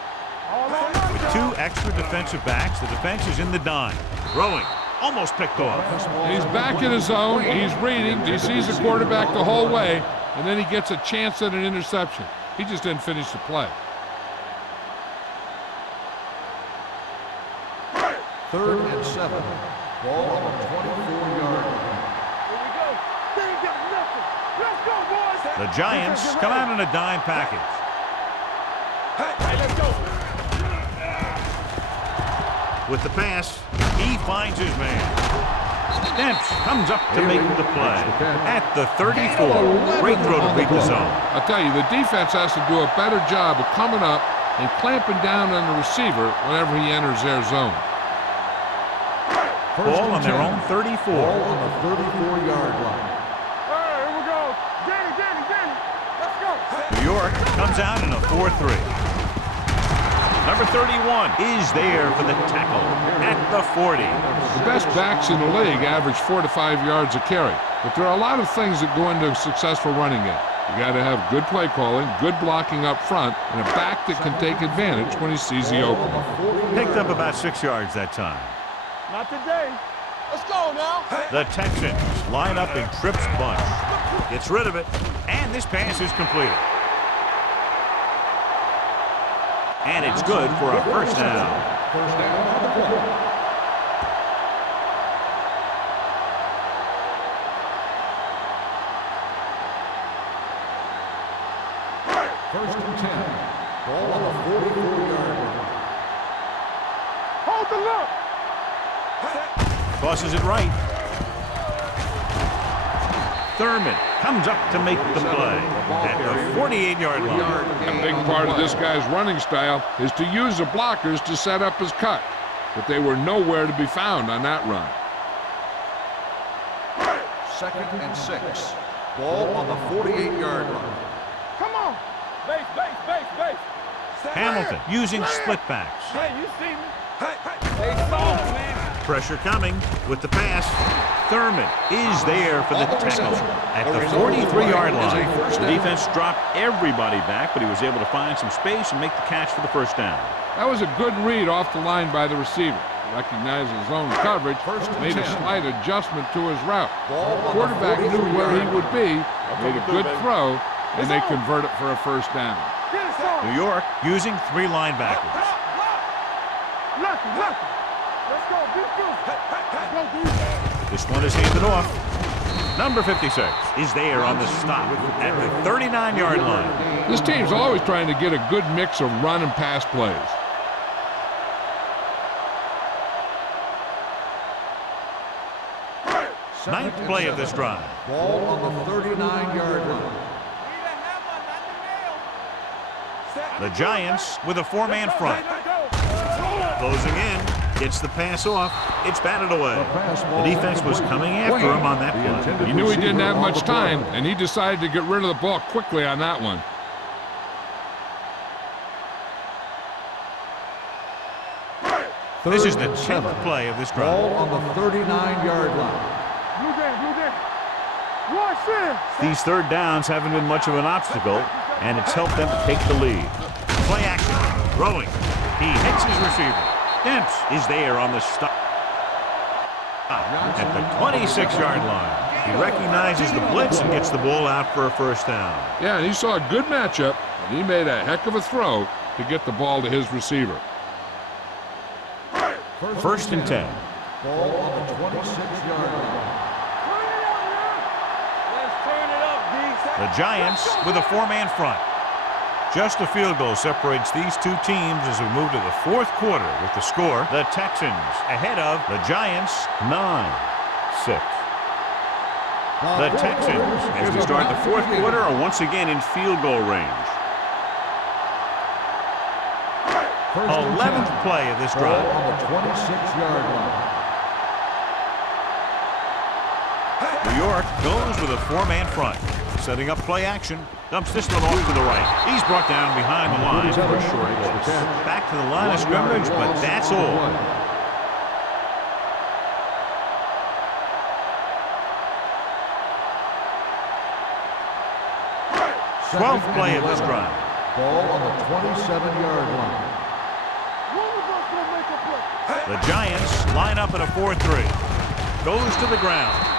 With 2 extra defensive backs, the defense is in the dime. Throwing. Almost picked off. He's back in his zone. He's reading. He sees the quarterback the whole way, and then he gets a chance at an interception. He just didn't finish the play. 3rd and 7. Ball on the 24-yard line. Here we go. They ain't got nothing. Let's go, boys. The Giants come out in a dime package. Hey, let's go. With the pass, he finds his man. Demps comes up to make the play. At the 34, great throw to beat the zone. I'll tell you, the defense has to do a better job of coming up and clamping down on the receiver whenever he enters their zone. Ball on their own 34. Ball on the 34-yard line. All right, here we go. Danny. Let's go. New York comes out in a 4-3. Number 31 is there for the tackle at the 40. The best backs in the league average 4 to 5 yards a carry, but there are a lot of things that go into a successful running game. You got to have good play calling, good blocking up front, and a back that can take advantage when he sees the opening. Picked up about 6 yards that time. Not today. Let's go now. The Texans line up in trips bunch. Gets rid of it, and this pass is completed. And it's good for a first down. First down on the play. First and 10. Ball on the 44-yard line. Hold the look. Tosses it right. Thurman comes up to make the play at the 48-yard line. A big part of this guy's running style is to use the blockers to set up his cut, but they were nowhere to be found on that run. 2nd and 6. Ball on the 48-yard line. Come on. Base. Hamilton using split backs. Hey, you see me? Hey, soft, man. Pressure coming with the pass. Thurman is there for the tackle at the 43-yard line. The defense dropped everybody back, but he was able to find some space and make the catch for the first down. That was a good read off the line by the receiver. Recognized his zone coverage, made a slight adjustment to his route. The quarterback knew where he would be, made a good throw, and they convert it for a first down. New York using 3 linebackers. Lucky. Let's go, This one is handed off. Number 56 is there on the stop at the 39-yard line. This team's always trying to get a good mix of run and pass plays. Ninth play of this drive. Ball on the 39-yard line. The Giants with a four-man front. Closing in. Gets the pass off. It's batted away. The defense was coming after him on that play. He knew he didn't have much time, and he decided to get rid of the ball quickly on that one. This is the 10th play of this drive. Ball on the 39-yard line. These third downs haven't been much of an obstacle, and it's helped them to take the lead. Play action. Throwing. He hits his receiver. Dempsey is there on the stop at the 26-yard line. He recognizes the blitz and gets the ball out for a first down. Yeah, and he saw a good matchup, and he made a heck of a throw to get the ball to his receiver. First and 10. Ball on the 26-yard line. The Giants with a four-man front. Just a field goal separates these two teams as we move to the fourth quarter with the score. The Texans ahead of the Giants 9-6. The Texans, as we start the fourth quarter, are once again in field goal range. 11th play of this drive. Ball on the 26-yard line. New York goes with a four-man front. Setting up play action. Dumps this one off to the right. He's brought down behind the line for a short loss. Back to the line of scrimmage, but that's all. Twelfth play of this drive. Ball on the 27-yard line. The Giants line up at a 4-3. Goes to the ground.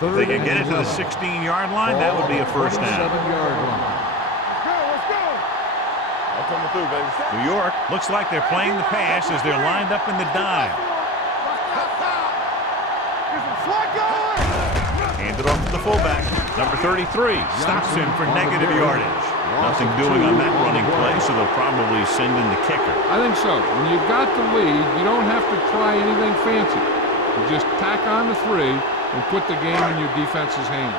If they can get it to the 16-yard line, that would be a first down. New York looks like they're playing the pass as they're lined up in the dive. Handed off to the fullback. Number 33 stops him for negative yardage. Nothing doing on that running play, so they'll probably send in the kicker. I think so. When you've got the lead, you don't have to try anything fancy. You just tack on the 3 and put the game in your defense's hands.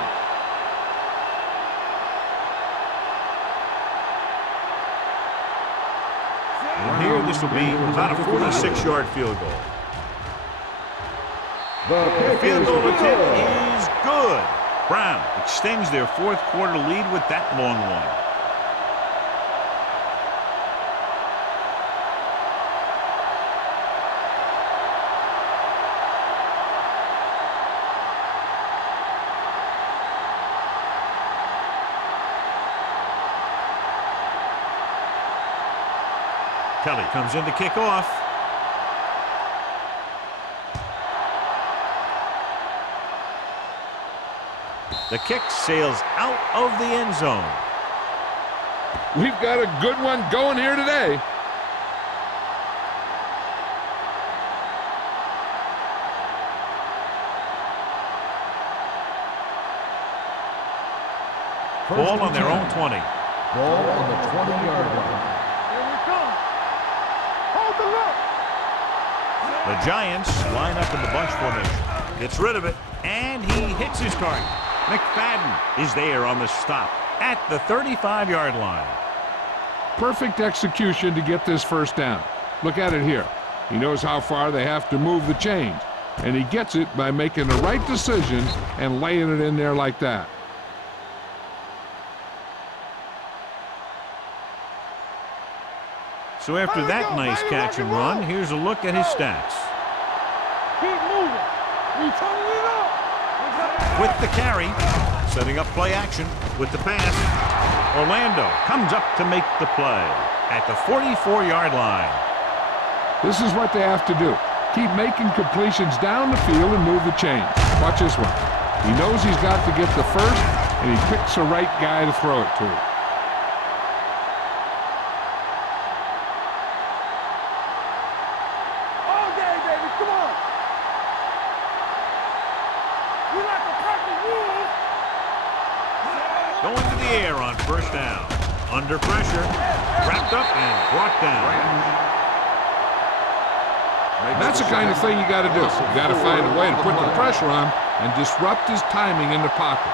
And here, this will be about a 46-yard field goal. The field goal attempt is good. Brown extends their fourth quarter lead with that long one. Kelly comes in to kick off. The kick sails out of the end zone. We've got a good one going here today. Ball on their own 20. Ball on the 20-yard line. The Giants line up in the bunch formation. Gets rid of it, and he hits his target. McFadden is there on the stop at the 35-yard line. Perfect execution to get this first down. Look at it here. He knows how far they have to move the chains, and he gets it by making the right decision and laying it in there like that. So after that nice catch and run, here's a look at his stats. Keep moving. We turning it up. With the carry, setting up play action with the pass. Orlando comes up to make the play at the 44-yard line. This is what they have to do. Keep making completions down the field and move the chains. Watch this one. He knows he's got to get the first, and he picks the right guy to throw it to. First down. Under pressure. Wrapped up and brought down. That's the kind of thing you got to do. You got to find a way to put the pressure on and disrupt his timing in the pocket.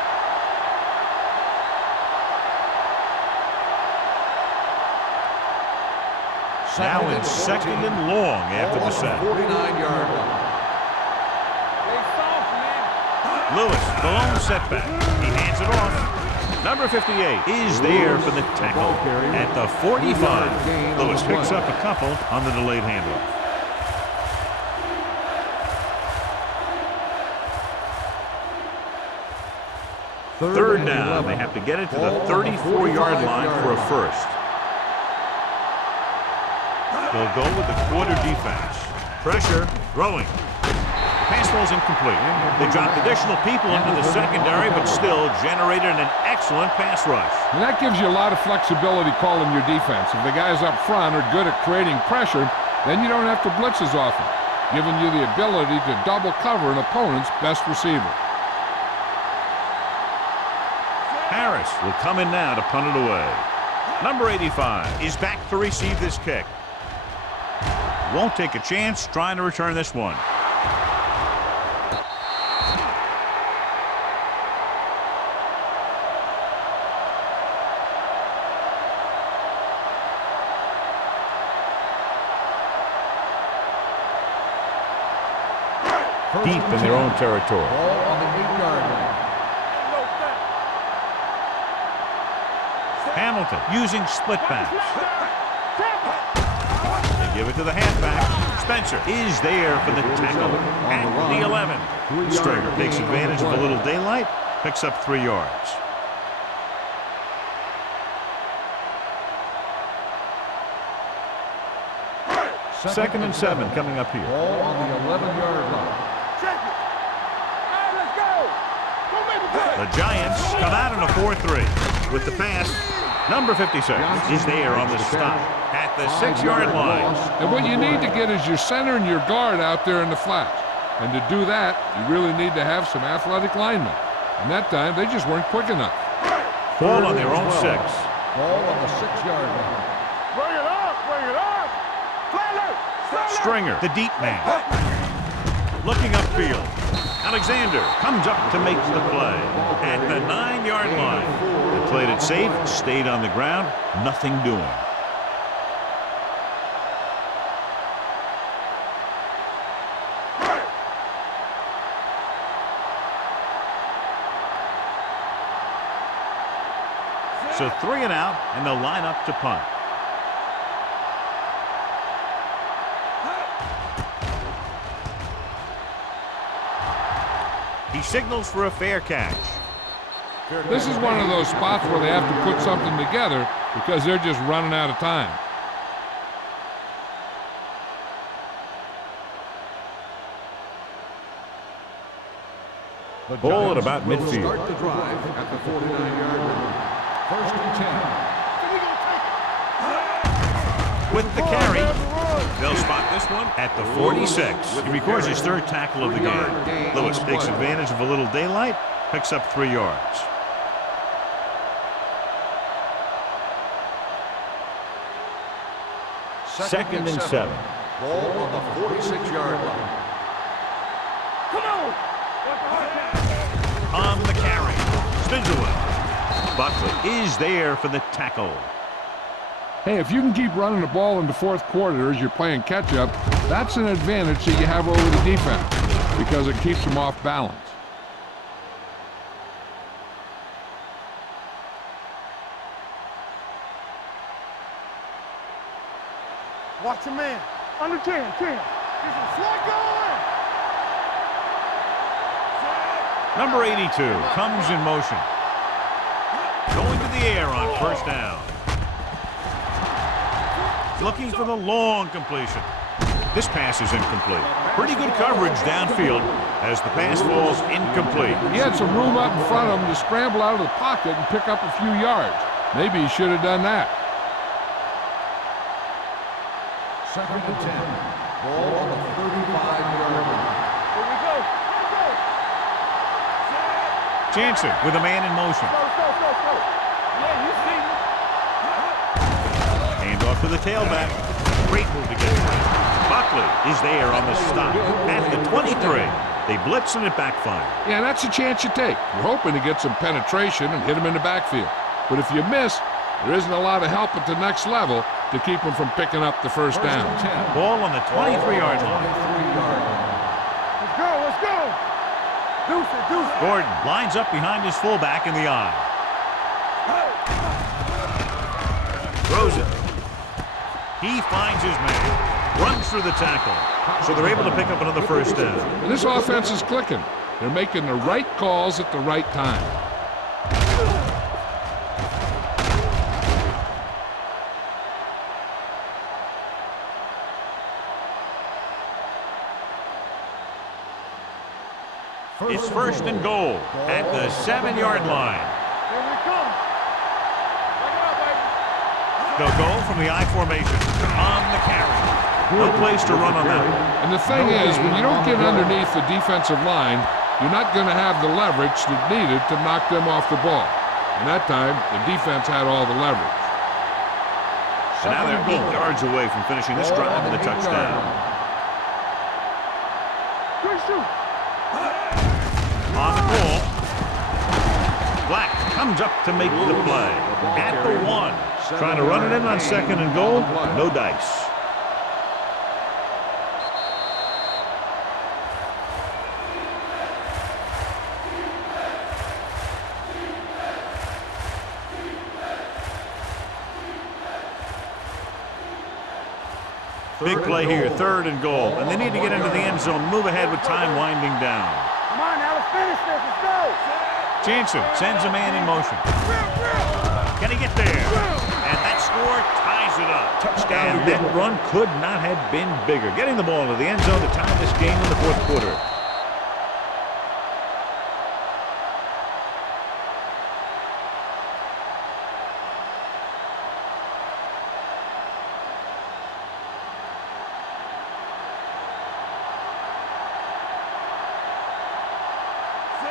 Now it's second and long after the set. 49-yard line. Lewis, the lone setback. He hands it off. Number 58 is there for the tackle at the 45. Lewis picks up a couple on the delayed handoff. Third down. They have to get it to the 34-yard line for a first. They'll go with the quarter defense. Pressure, throwing. Pass ball's incomplete. They dropped additional people into the secondary, but still generated an excellent pass rush. And that gives you a lot of flexibility calling your defense. If the guys up front are good at creating pressure, then you don't have to blitz as often, giving you the ability to double cover an opponent's best receiver. Harris will come in now to punt it away. Number 85 is back to receive this kick. Won't take a chance trying to return this one. Deep in their own territory. Ball on the 8-yard line. Hamilton using split backs. They give it to the halfback. Spencer is there for the tackle at the 11. Stringer takes advantage of a little daylight, picks up 3 yards. Second and 7 coming up here. Ball on the 11-yard line. The Giants come out in a 4-3 with the pass. Number 56 is there on the stop at the 6-yard line. And what you need to get is your center and your guard out there in the flat. And to do that, you really need to have some athletic linemen. And that time, they just weren't quick enough. Ball on their own 6. Ball on the 6-yard line. Bring it up, bring it up. Stringer, the deep man. Looking upfield. Alexander comes up to make the play at the 9-yard line. They played it safe, stayed on the ground, nothing doing. So 3 and out, and they'll line up to punt. He signals for a fair catch. This is one of those spots where they have to put something together because they're just running out of time. Ball at about midfield. Start the drive at the 49-yard line. First and 10. With the carry, they'll spot this one at the 46. He records his 3rd tackle of the game. Lewis takes advantage of a little daylight, picks up 3 yards. Second and 7. Ball on the 46-yard line. On the carry, Spindler. Buckley is there for the tackle. Hey, if you can keep running the ball in the 4th quarter as you're playing catch-up, that's an advantage that you have over the defense because it keeps them off balance. Watch your man. Under 10. Get some slot going. Number 82 comes in motion. Going to the air on first down. Looking for the long completion. This pass is incomplete. Pretty good coverage downfield as the pass falls incomplete. He had some room up in front of him to scramble out of the pocket and pick up a few yards. Maybe he should have done that. Second and 10. Ball on the 35-yard line. Here we go. Jansen with a man in motion. Go. Hand off to the tailback. Great move to get away. Buckley is there on the stop at the 23. They blitz and it backfires. Yeah, that's a chance you take. You're hoping to get some penetration and hit him in the backfield. But if you miss, there isn't a lot of help at the next level to keep him from picking up the first down. Ball on the 23-yard line. Let's go. Deuce it. Gordon lines up behind his fullback in the eye. Throws it. He finds his man. Runs through the tackle. So they're able to pick up another first down. And this offense is clicking. They're making the right calls at the right time. It's first and goal at the 7-yard line. Here we come. Back it up, baby. They'll go from the I formation on the carry. No place to run on that one. And the thing is, when you don't get underneath the defensive line, you're not going to have the leverage that's needed to knock them off the ball. And that time, the defense had all the leverage. And now they're 8 yards away from finishing this drive with a touchdown. Good shoot. On the call, Black comes up to make the play. At the 1, trying to run it in on second and goal, no dice. Big play here, 3rd and goal, and they need to get into the end zone, move ahead with time winding down. Come on now, let's finish this. Let's go. Jansen sends a man in motion. Can he get there? And that score ties it up. Touchdown. And that run could not have been bigger. Getting the ball into the end zone to tie this game in the 4th quarter.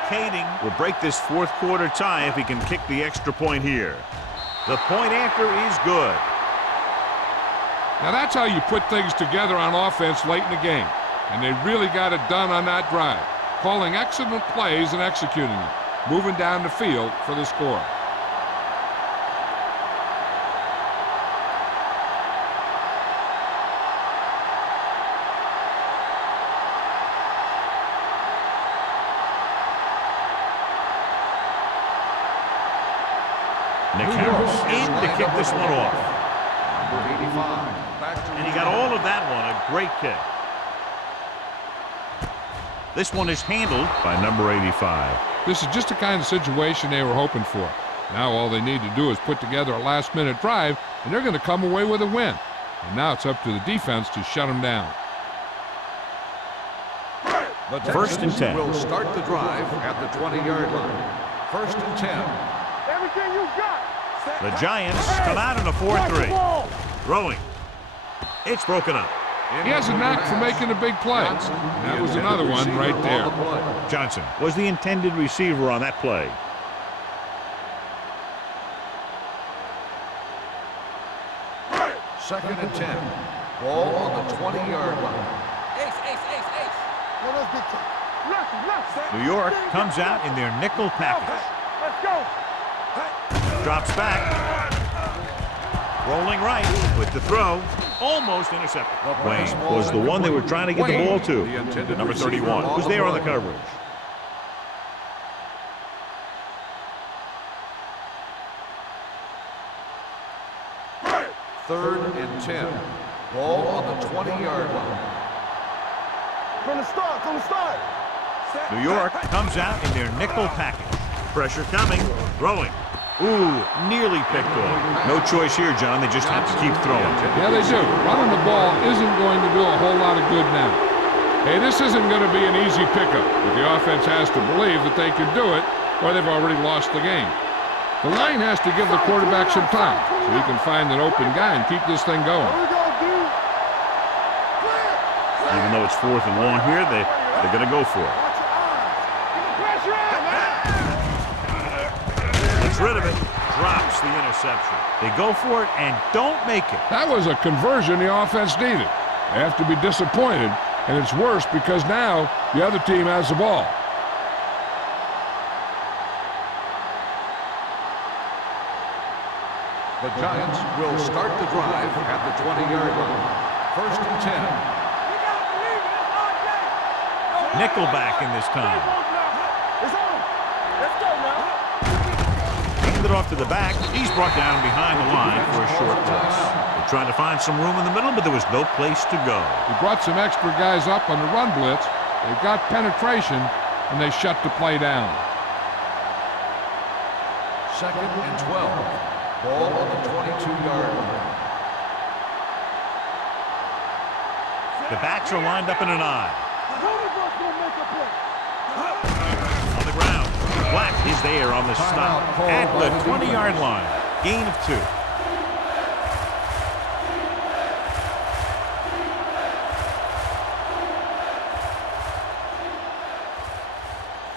Kading will break this 4th quarter tie if he can kick the extra point here. The point after is good. Now that's how you put things together on offense late in the game. And they really got it done on that drive. Calling excellent plays and executing them. Moving down the field for the score. Nick Harris in to kick this one off. Number 85. And he got all of that one. A great kick. This one is handled by number 85. This is just the kind of situation they were hoping for. Now all they need to do is put together a last-minute drive, and they're going to come away with a win. And now it's up to the defense to shut them down. The First and 10. will start the drive at the 20-yard line. First and 10. Everything you got. The Giants come out in a 4-3. Throwing. It's broken up. He has a knack for making a big play. That was another one right there. Johnson was the intended receiver on that play. Second and 10. Ball on the 20-yard line. New York comes out in their nickel package. Let's go. Drops back. Rolling right with the throw. Almost intercepted. Wayne was the one they were trying to get the ball to. Number 31 who's there on the coverage. Third and 10. Ball on the 20-yard line. From the start. New York comes out in their nickel package. Pressure coming. Throwing. Ooh, nearly picked off. No choice here, John. They just have to keep throwing. Yeah, they do. Running the ball isn't going to do a whole lot of good now. Hey, this isn't going to be an easy pickup, but the offense has to believe that they can do it, or they've already lost the game. The line has to give the quarterback some time so he can find an open guy and keep this thing going. Even though it's 4th and long here, they're going to go for it. Gets rid of it. drops the interception. They go for it and don't make it. That was a conversion the offense needed. They have to be disappointed, and it's worse because now the other team has the ball. The Giants will start the drive at the 20-yard line. First and 10. Nickelback in this time. It's on. Let's go now. Handed off to the back. He's brought down behind the line for a short loss. They're trying to find some room in the middle, but there was no place to go. He brought some extra guys up on the run blitz. They got penetration, and they shut the play down. Second and 12. Ball on the 22-yard line. The backs are lined up in an eye. On the ground. Black is there on the stop at the 20-yard line. Gain of 2.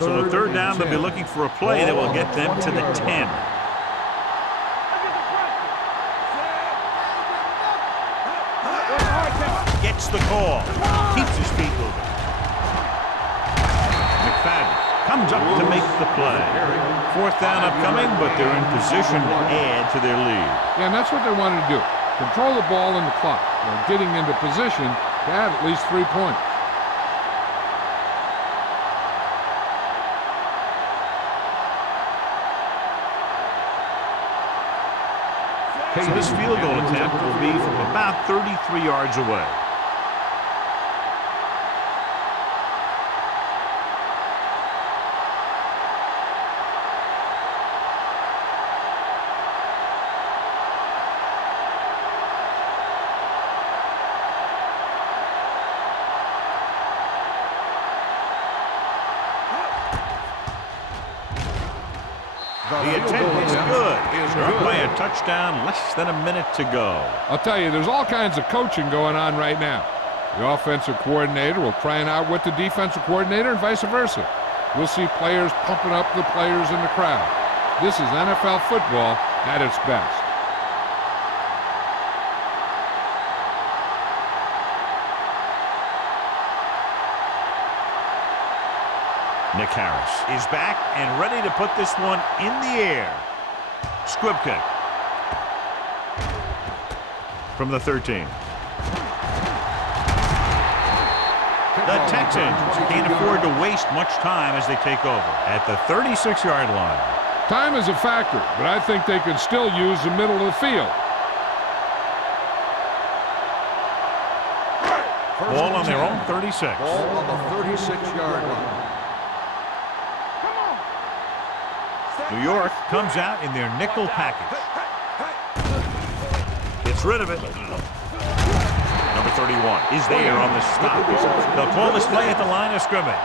So the third down, they'll be looking for a play that will get them to the 10. Gets the call. Keeps his feet moving. McFadden comes up to make the play. Fourth down upcoming, but they're in position to add to their lead. Yeah, and that's what they wanted to do. Control the ball and the clock while getting into position to add at least 3 points. So this field goal attempt will be from about 33 yards away. The attempt is good. They're up by a touchdown, less than a minute to go. I'll tell you, there's all kinds of coaching going on right now. The offensive coordinator will try and outwit the defensive coordinator and vice versa. We'll see players pumping up the players in the crowd. This is NFL football at its best. Nick Harris is back and ready to put this one in the air. Squib kick from the 13. The Texans can't afford to waste much time as they take over at the 36-yard line. Time is a factor, but I think they can still use the middle of the field. Ball on their own 36. Ball on the 36-yard line. New York comes out in their nickel package. Gets rid of it. Number 31 is there on the stop. They'll call this play at the line of scrimmage.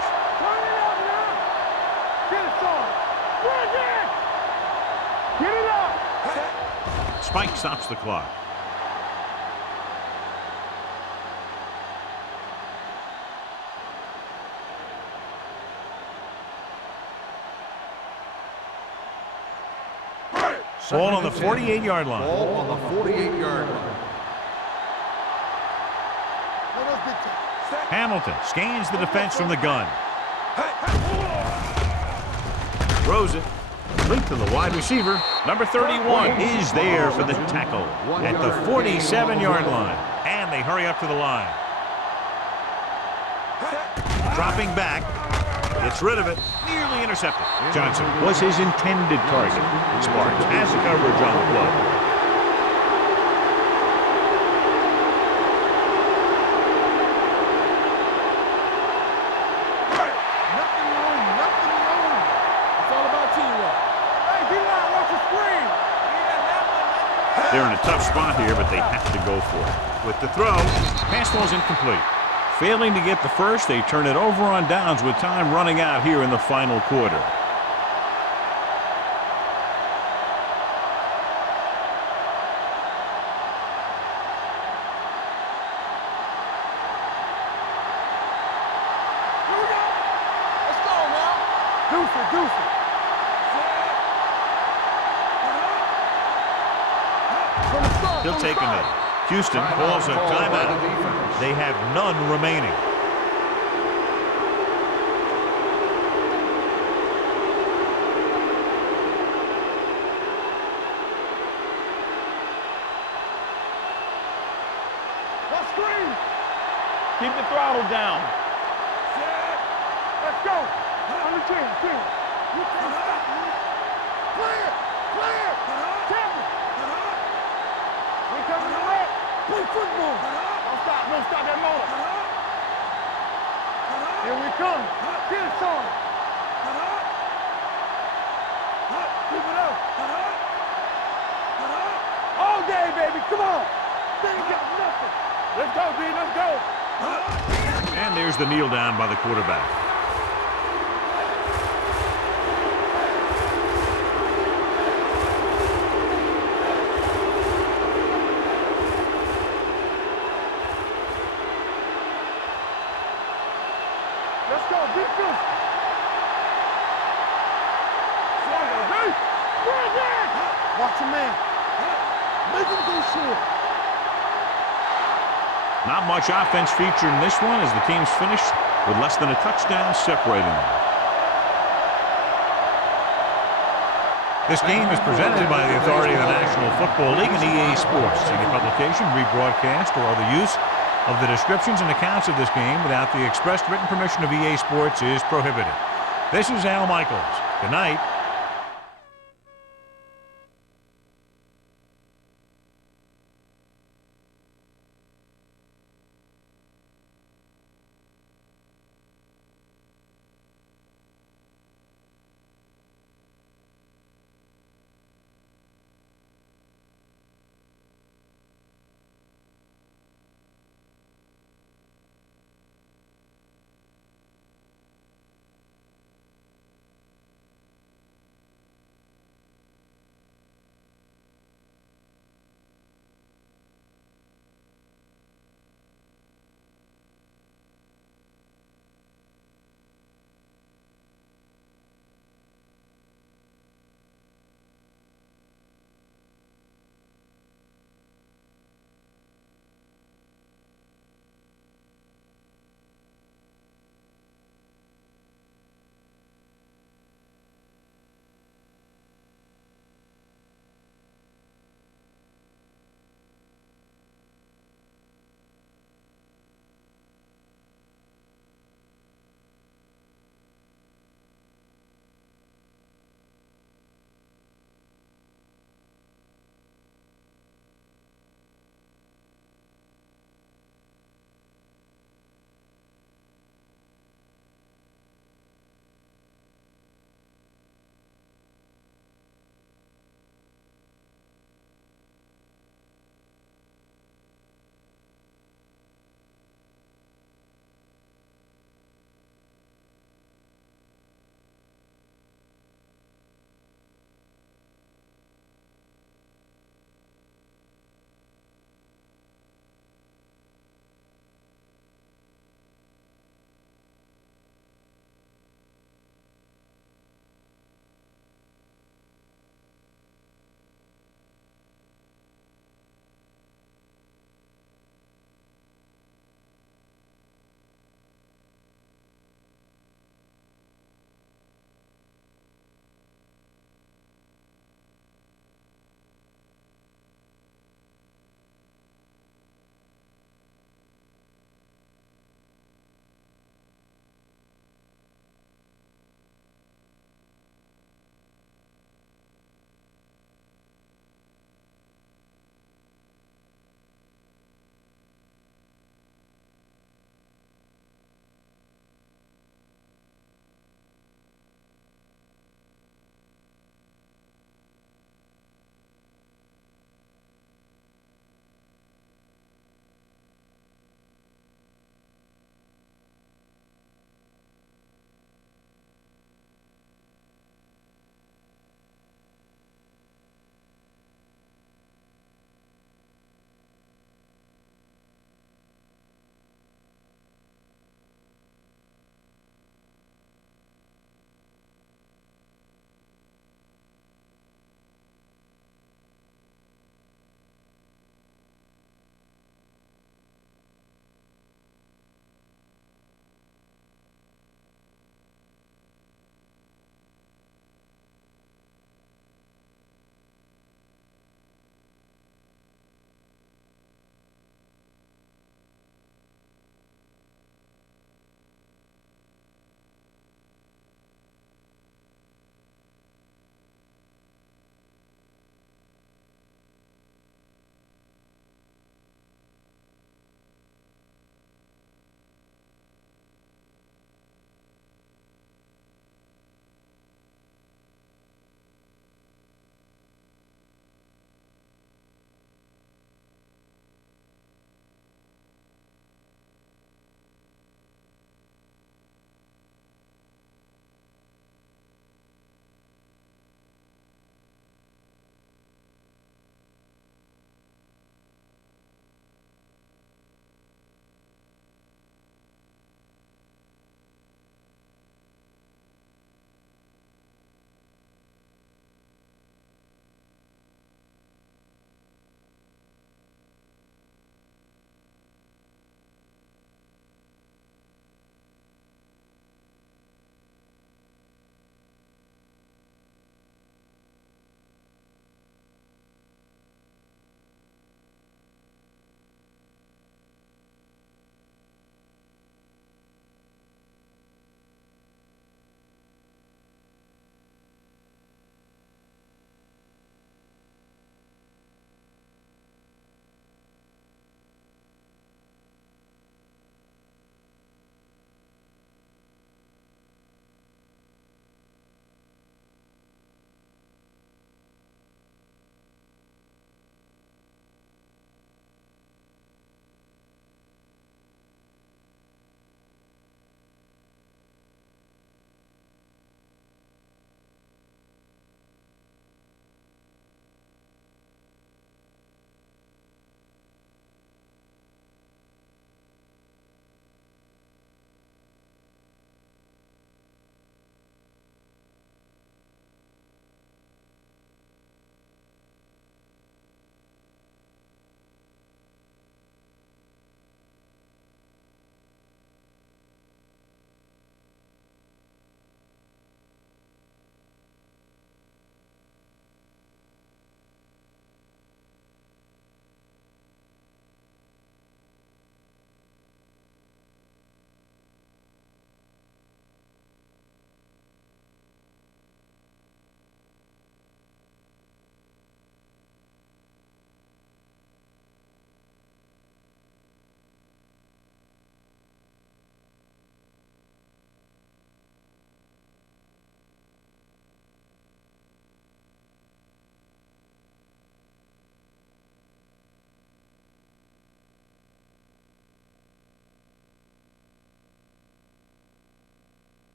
Spike stops the clock. Ball on the 48-yard line. Ball on the 48-yard line. Hamilton scans the defense from the gun. Throws it. Complete to the wide receiver. Number 31 is there for the tackle at the 47-yard line. And they hurry up to the line. Dropping back. Gets rid of it. Nearly intercepted. Johnson was his intended target. Sparks has the coverage on the play. They're in a tough spot here, but they have to go for it. With the throw, pass ball's incomplete. Failing to get the first, they turn it over on downs with time running out here in the final quarter. Here we go. Let's go now. Deuce it. He'll take a knee. Houston calls a timeout. They have none remaining. Let's screen. Keep the throttle down. Let's go. On the chin. You can't stop me. Clear. Champion. We coming to red. Play football. Don't stop that motor. Here we come. Get it on. Keep it up. All day, baby. Come on. They ain't got nothing. Let's go, B. Let's go. And there's the kneel down by the quarterback. Let's go, defense. Watch your man. Make him go short. Not much offense featured in this one as the teams finished with less than a touchdown separating them. This game is presented by the authority of the National Football League and EA Sports. Any publication, rebroadcast, or other use of the descriptions and accounts of this game without the expressed written permission of EA Sports is prohibited. This is Al Michaels. Good night.